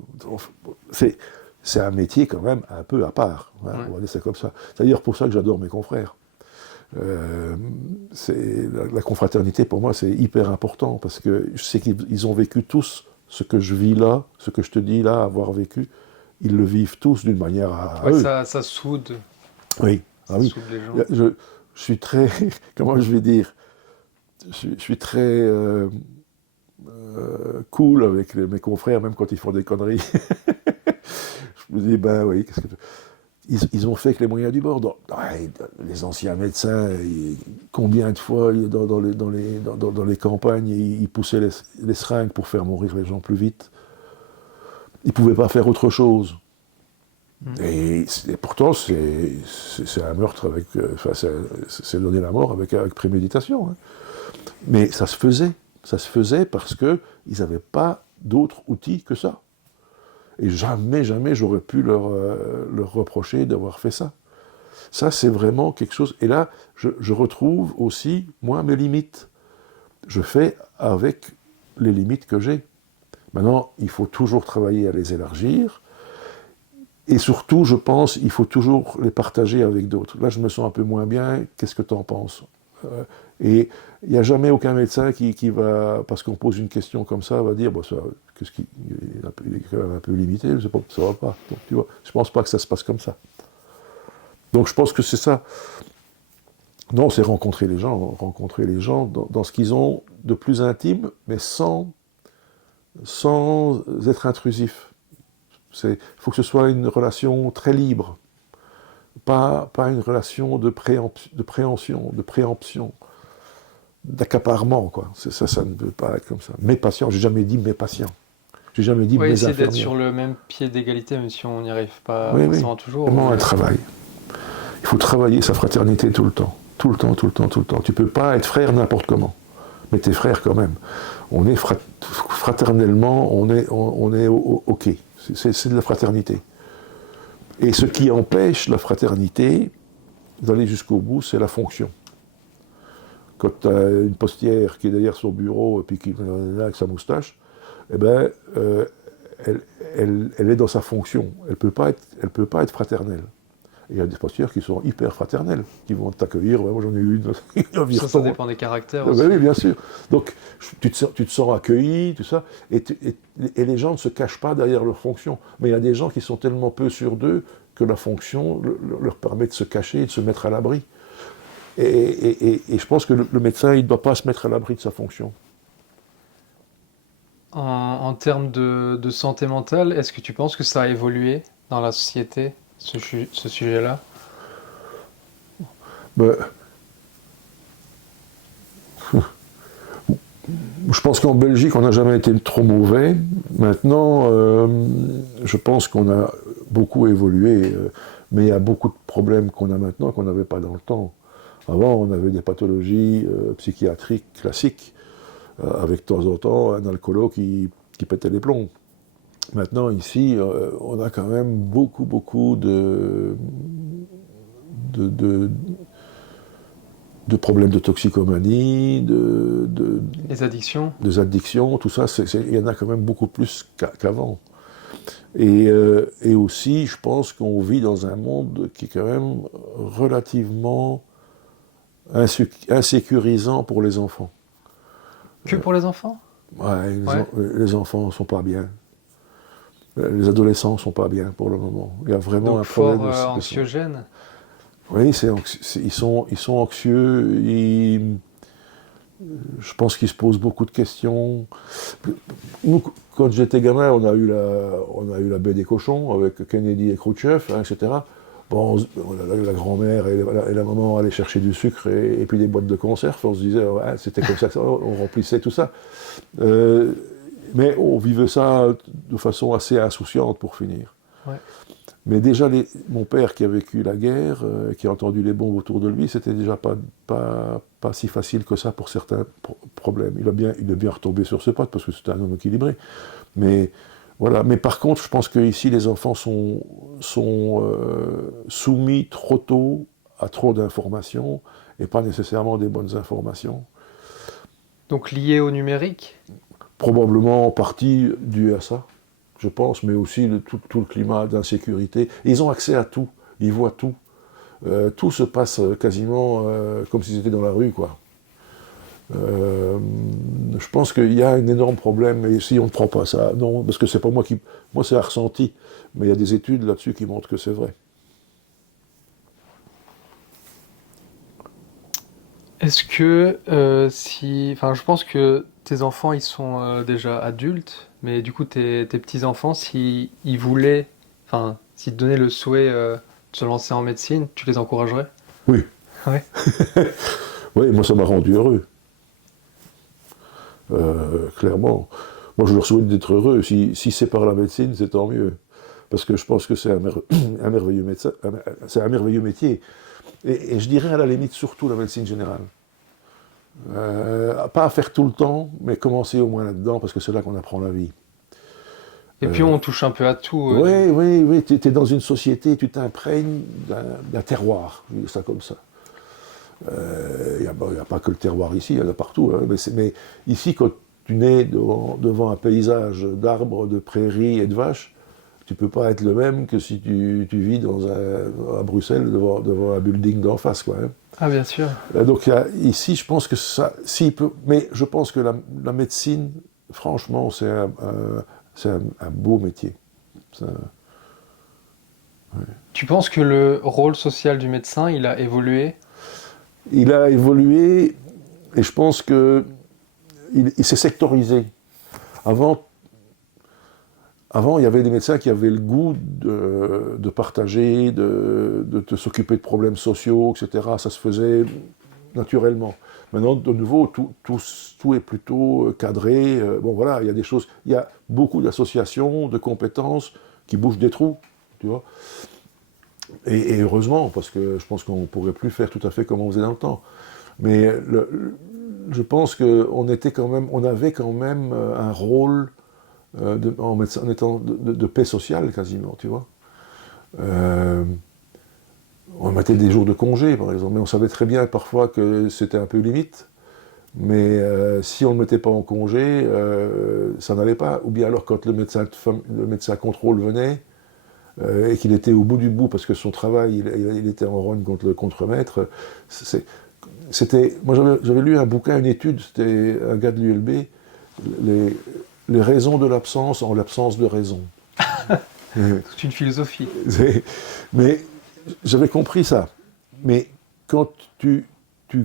C'est un métier quand même un peu à part. Hein, ouais. On va dire ça comme ça. C'est d'ailleurs pour ça que j'adore mes confrères. La confraternité, pour moi, c'est hyper important parce que je sais qu'ils ont vécu tous ce que je vis là, ce que je te dis là, avoir vécu. Ils le vivent tous d'une manière à eux. Ça soude. Oui. Ça soude les gens. Je suis très, comment je vais dire, je suis très cool avec mes confrères, même quand ils font des conneries. Je me dis, ben oui, qu'est-ce que ils ont fait avec les moyens du bord. Les anciens médecins, combien de fois dans les campagnes, ils poussaient les seringues pour faire mourir les gens plus vite. Ils ne pouvaient pas faire autre chose. Et pourtant, c'est un meurtre avec... c'est donner la mort avec préméditation. Hein. Mais ça se faisait. Ça se faisait parce qu'ils n'avaient pas d'autres outils que ça. Et jamais j'aurais pu leur reprocher d'avoir fait ça. Ça, c'est vraiment quelque chose... Et là, je retrouve aussi, moi, mes limites. Je fais avec les limites que j'ai. Maintenant, il faut toujours travailler à les élargir. Et surtout, je pense, il faut toujours les partager avec d'autres. Là, je me sens un peu moins bien. Qu'est-ce que tu en penses ? Et il n'y a jamais aucun médecin qui va, parce qu'on pose une question comme ça, va dire, bon, ça, il est quand même un peu limité, je sais pas, ça va pas. Donc, tu vois, je pense pas que ça se passe comme ça. Donc je pense que c'est ça. Non, c'est rencontrer les gens dans ce qu'ils ont de plus intime, mais sans être intrusif. Il faut que ce soit une relation très libre, pas une relation de préemption, d'accaparement, quoi. Ça ne peut pas être comme ça. Mes patients, j'ai jamais dit mes patients. J'ai jamais dit mes infirmiers. Essayer d'être sur le même pied d'égalité, même si on n'y arrive pas forcément toujours. Vraiment un travail. Il faut travailler sa fraternité tout le temps. Tout le temps. Tu peux pas être frère n'importe comment. Mais t'es frère quand même. On est fraternellement, on est OK. C'est de la fraternité. Et ce qui empêche la fraternité d'aller jusqu'au bout, c'est la fonction. Quand tu as une postière qui est derrière son bureau et puis qui est là avec sa moustache, eh ben, elle est dans sa fonction. Elle peut pas être fraternelle. Et il y a des postières qui sont hyper fraternelles, qui vont t'accueillir. Ouais, moi j'en ai eu une. Ça dépend des caractères aussi. Oui, bien sûr. Donc tu te sens accueilli, tout ça. Et les gens ne se cachent pas derrière leur fonction. Mais il y a des gens qui sont tellement peu sûrs d'eux que la fonction leur permet de se cacher et de se mettre à l'abri. Et je pense que le médecin, il ne doit pas se mettre à l'abri de sa fonction. En termes de santé mentale, est-ce que tu penses que ça a évolué dans la société, ce sujet-là ? Je pense qu'en Belgique, on n'a jamais été trop mauvais. Maintenant, je pense qu'on a beaucoup évolué, mais il y a beaucoup de problèmes qu'on a maintenant qu'on n'avait pas dans le temps. Avant, on avait des pathologies psychiatriques classiques, avec de temps en temps un alcoolo qui pétait les plombs. Maintenant, ici, on a quand même beaucoup de problèmes de toxicomanie, les addictions. Des addictions, tout ça, il y en a quand même beaucoup plus qu'avant. Et aussi, je pense qu'on vit dans un monde qui est quand même relativement insécurisant pour les enfants. Que pour les enfants ? Les enfants ne sont pas bien. Les adolescents ne sont pas bien pour le moment. Il y a vraiment un problème. Fort anxiogène. Oui, ils sont anxieux, je pense qu'ils se posent beaucoup de questions. Nous, quand j'étais gamin, on a eu la baie des cochons avec Kennedy et Khrouchtchev, hein, etc. Bon, la grand-mère et la maman allaient chercher du sucre et puis des boîtes de conserve. On se disait, ouais, c'était comme ça, on remplissait tout ça. Mais on vivait ça de façon assez insouciante pour finir. Ouais. Mais déjà, mon père qui a vécu la guerre, qui a entendu les bombes autour de lui, c'était déjà pas si facile que ça pour certains problèmes. Il est bien retombé sur ce pote parce que c'était un homme équilibré. Mais voilà. Mais par contre, je pense qu'ici, les enfants sont soumis trop tôt à trop d'informations et pas nécessairement des bonnes informations. Donc lié au numérique? Probablement en partie dû à ça, je pense, mais aussi tout le climat d'insécurité. Et ils ont accès à tout, ils voient tout. Tout se passe quasiment comme s'ils étaient dans la rue, quoi. Je pense qu'il y a un énorme problème, et si on ne prend pas ça, non, parce que c'est pas moi qui... Moi, c'est un ressenti, mais il y a des études là-dessus qui montrent que c'est vrai. Est-ce que enfin, je pense que tes enfants ils sont déjà adultes, mais du coup tes petits-enfants, s'ils voulaient, enfin, s'ils te donnaient le souhait de se lancer en médecine, tu les encouragerais? Oui. Ouais. Oui, moi, ça m'a rendu heureux. Clairement. Moi, je leur souhaite d'être heureux. Si c'est par la médecine, c'est tant mieux. Parce que je pense que c'est un merveilleux médecin, c'est un merveilleux métier. Et je dirais à la limite surtout la médecine générale. Pas à faire tout le temps, mais commencer au moins là-dedans, parce que c'est là qu'on apprend la vie. Et puis on touche un peu à tout. Oui, tu es dans une société, tu t'imprègnes d'un terroir, je dis ça comme ça. Il n'y a pas que le terroir ici, il y en a partout. Hein, mais ici, quand tu nais devant un paysage d'arbres, de prairies et de vaches, tu ne peux pas être le même que si tu vis à Bruxelles devant un building d'en face, quoi. Hein. Ah bien sûr. Donc ici, je pense que ça, mais je pense que la médecine, franchement, c'est un beau métier. Ouais. Tu penses que le rôle social du médecin, il a évolué? Il a évolué et je pense que il s'est sectorisé. Avant, il y avait des médecins qui avaient le goût de partager, de s'occuper de problèmes sociaux, etc. Ça se faisait naturellement. Maintenant, de nouveau, tout est plutôt cadré. Bon, voilà, il y a des choses. Il y a beaucoup d'associations, de compétences qui bouchent des trous, tu vois. Et heureusement, parce que je pense qu'on ne pourrait plus faire tout à fait comme on faisait dans le temps. Mais je pense qu'on avait quand même un rôle en étant de paix sociale quasiment, tu vois. On mettait des jours de congé, par exemple, mais on savait très bien parfois que c'était un peu limite. Mais si on ne le mettait pas en congé, ça n'allait pas. Ou bien alors quand le médecin contrôle venait, et qu'il était au bout du bout parce que son travail, il était en rogne contre le contremaître. Moi j'avais lu un bouquin, une étude, c'était un gars de l'ULB, les raisons de l'absence en l'absence de raison. Toute une philosophie. Mais j'avais compris ça. Mais quand tu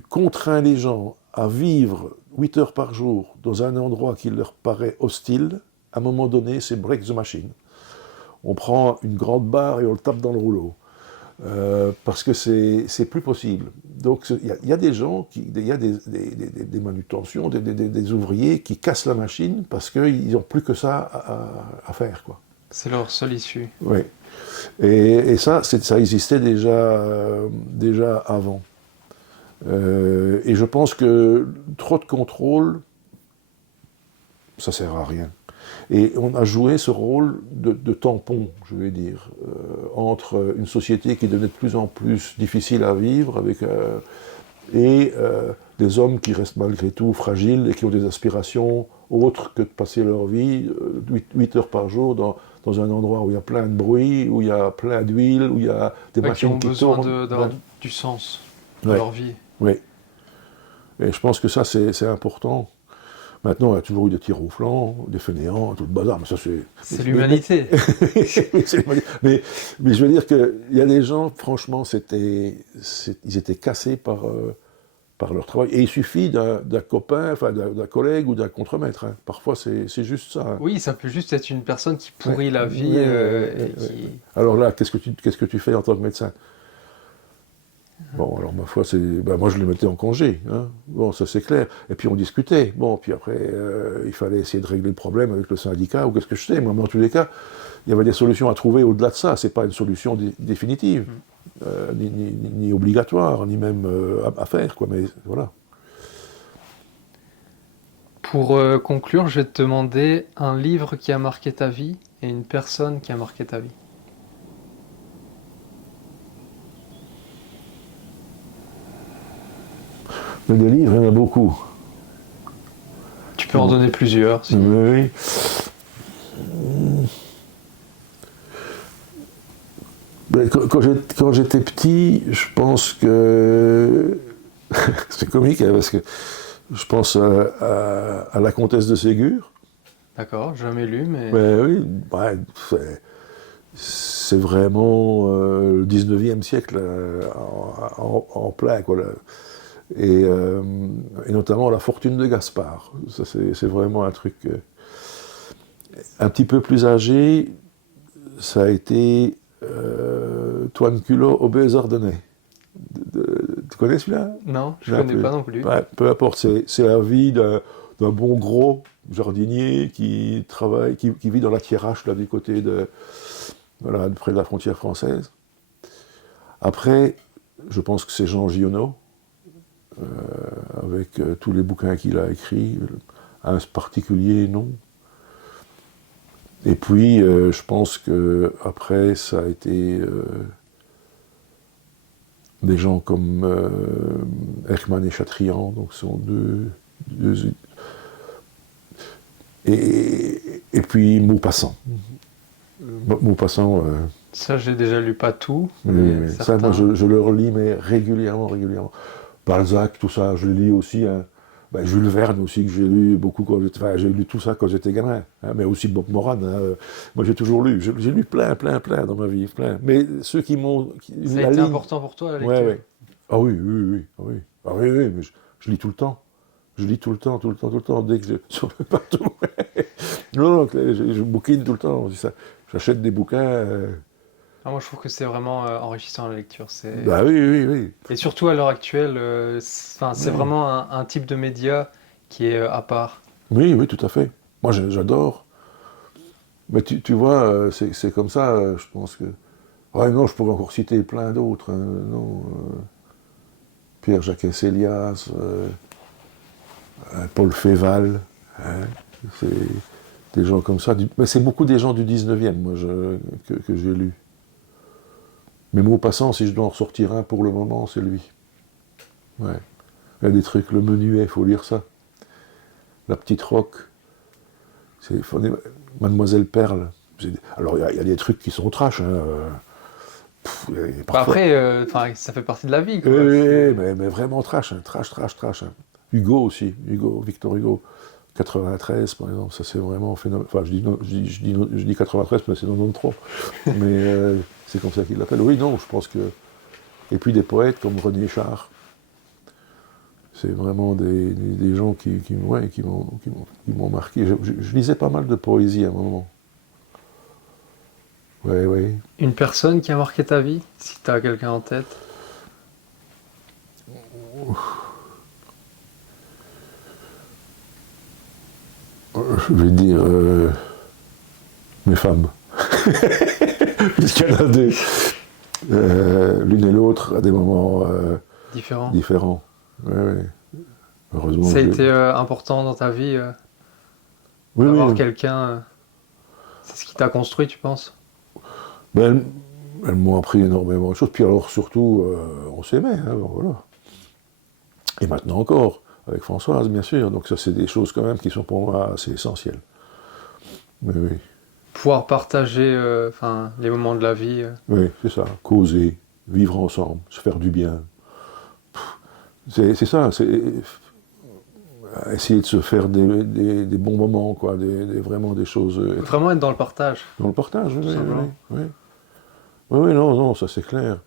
contrains les gens à vivre 8 heures par jour dans un endroit qui leur paraît hostile, à un moment donné, c'est break the machine. On prend une grande barre et on le tape dans le rouleau. Parce que c'est plus possible. Donc il y a des gens, il y a des manutentions, des ouvriers qui cassent la machine parce qu'ils n'ont plus que ça à faire, quoi. C'est leur seule issue. Oui. Et ça existait déjà avant. Et je pense que trop de contrôle, ça sert à rien. Et on a joué ce rôle de tampon, je vais dire, entre une société qui devenait de plus en plus difficile à vivre et des hommes qui restent malgré tout fragiles et qui ont des aspirations autres que de passer leur vie 8 heures par jour dans un endroit où il y a plein de bruit, où il y a plein d'huile, où il y a des machines qui tournent. Qui ont besoin d'avoir du sens dans leur vie. Oui. Et je pense que ça, c'est important. Maintenant, il y a toujours eu des tirs au flanc, des fainéants, tout le bazar, mais ça c'est... C'est l'humanité. mais je veux dire qu'il y a des gens, franchement, ils étaient cassés par leur travail. Et il suffit d'un copain, enfin d'un collègue ou d'un contremaître. Hein. Parfois, c'est juste ça. Hein. Oui, ça peut juste être une personne qui pourrit la vie et qui... Alors là, qu'est-ce que tu fais en tant que médecin? Bon, alors ma foi, moi je le mettais en congé, hein. Bon, ça c'est clair. Et puis on discutait. Bon, puis après, il fallait essayer de régler le problème avec le syndicat ou qu'est-ce que je sais. Moi, dans tous les cas, il y avait des solutions à trouver au-delà de ça. C'est pas une solution définitive, ni obligatoire, ni même à faire, quoi. Mais voilà. Pour conclure, je vais te demander un livre qui a marqué ta vie et une personne qui a marqué ta vie. Mais des livres, il y en a beaucoup. Tu peux en donner plusieurs. Si... Oui. Quand j'étais petit, je pense que... c'est comique, hein, parce que je pense à la comtesse de Ségur. D'accord, jamais lu, mais... Oui, c'est vraiment le 19e siècle en plein, quoi. Et notamment La fortune de Gaspard. Ça, c'est vraiment un truc... un petit peu plus âgé, ça a été Toine Culot, Obèse Ardennais. Tu connais celui-là? Non, je ne connais pas non plus. Peu importe, c'est la vie d'un bon gros jardinier qui travaille, qui vit dans la Thiérache, là, du côté près de la frontière française. Après, je pense que c'est Jean Giono, avec tous les bouquins qu'il a écrits, un particulier, non. Et puis, je pense que après, ça a été des gens comme Erckmann et Chatrian, donc ce sont deux et puis Maupassant. Maupassant. Ça, j'ai déjà lu pas tout. Mais ça, moi, je le relis, mais régulièrement. Balzac, tout ça, je le lis aussi. Hein. Jules Verne aussi, que j'ai lu beaucoup quand j'étais... Enfin, j'ai lu tout ça quand j'étais gamin. Hein, mais aussi Bob Moran. Hein. Moi, j'ai toujours lu. J'ai lu plein dans ma vie. Plein. Mais ceux qui m'ont... Ça a été important pour toi, la lecture? Ouais. Ah oui. Ah oui, mais je lis tout le temps. Je lis tout le temps, dès que sur le partout. non, je bouquine tout le temps. J'achète des bouquins... moi, je trouve que c'est vraiment enrichissant la lecture. Bah oui. Et surtout à l'heure actuelle, c'est vraiment un type de média qui est à part. Oui, tout à fait. Moi, j'adore. Mais tu vois, c'est comme ça, je pense que... Ouais, non, je pourrais encore citer plein d'autres. Hein, non, Pierre-Jacques Célias, Paul Féval, hein, c'est des gens comme ça. Mais c'est beaucoup des gens du 19e, moi, que j'ai lus. Mais Maupassant, si je dois en ressortir un pour le moment, c'est lui. Ouais. Il y a des trucs, le Menuet, il faut lire ça. La Petite Roque. Mademoiselle Perle. Alors, il y a des trucs qui sont trash. Hein. Parfois... Après, ça fait partie de la vie. Quoi. Oui, mais vraiment trash. Hein. Trash. Hein. Hugo aussi. Victor Hugo. 93, par exemple. Ça, c'est vraiment phénoménal. Enfin, je dis 93, mais c'est 93. Mais c'est comme ça qu'il l'appelle. Oui, non, je pense que... Et puis des poètes comme René Char. C'est vraiment des gens qui m'ont marqué. Je lisais pas mal de poésie à un moment. Ouais. Une personne qui a marqué ta vie, si tu as quelqu'un en tête? Je vais dire mes femmes. Puisqu'il y en a deux. L'une et l'autre à des moments différents. Ouais. Heureusement. Ça a été important dans ta vie d'avoir quelqu'un. C'est ce qui t'a construit, tu penses? Elles m'ont appris énormément de choses. Puis alors surtout, on s'aimait. Hein, voilà. Et maintenant encore, avec Françoise, bien sûr. Donc ça, c'est des choses quand même qui sont pour moi assez essentielles. Mais oui. Pouvoir partager les moments de la vie. Oui, c'est ça. Causer, vivre ensemble, se faire du bien. C'est ça. à essayer de se faire des bons moments, quoi, vraiment des choses. Vraiment être dans le partage. Dans le partage, oui, Tout oui, simplement. oui. Oui, oui, non, non, ça c'est clair.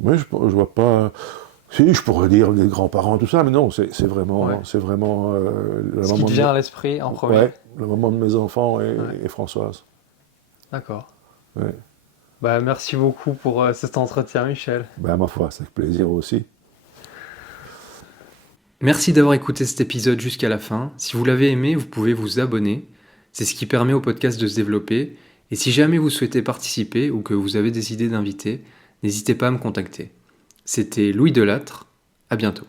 Oui, je vois pas. Si, je pourrais dire des grands-parents, tout ça, mais non, c'est vraiment, Ouais. c'est vraiment la Ce qui maman te vient à l'esprit en premier. ouais, la maman de mes enfants Ouais. et Françoise. D'accord. Ouais. Bah, merci beaucoup pour cet entretien, Michel. Ben, ma foi, c'est avec plaisir aussi. Merci d'avoir écouté cet épisode jusqu'à la fin. Si vous l'avez aimé, vous pouvez vous abonner. C'est ce qui permet au podcast de se développer. Et si jamais vous souhaitez participer ou que vous avez des idées d'invités, n'hésitez pas à me contacter. C'était Louis Delattre. À bientôt.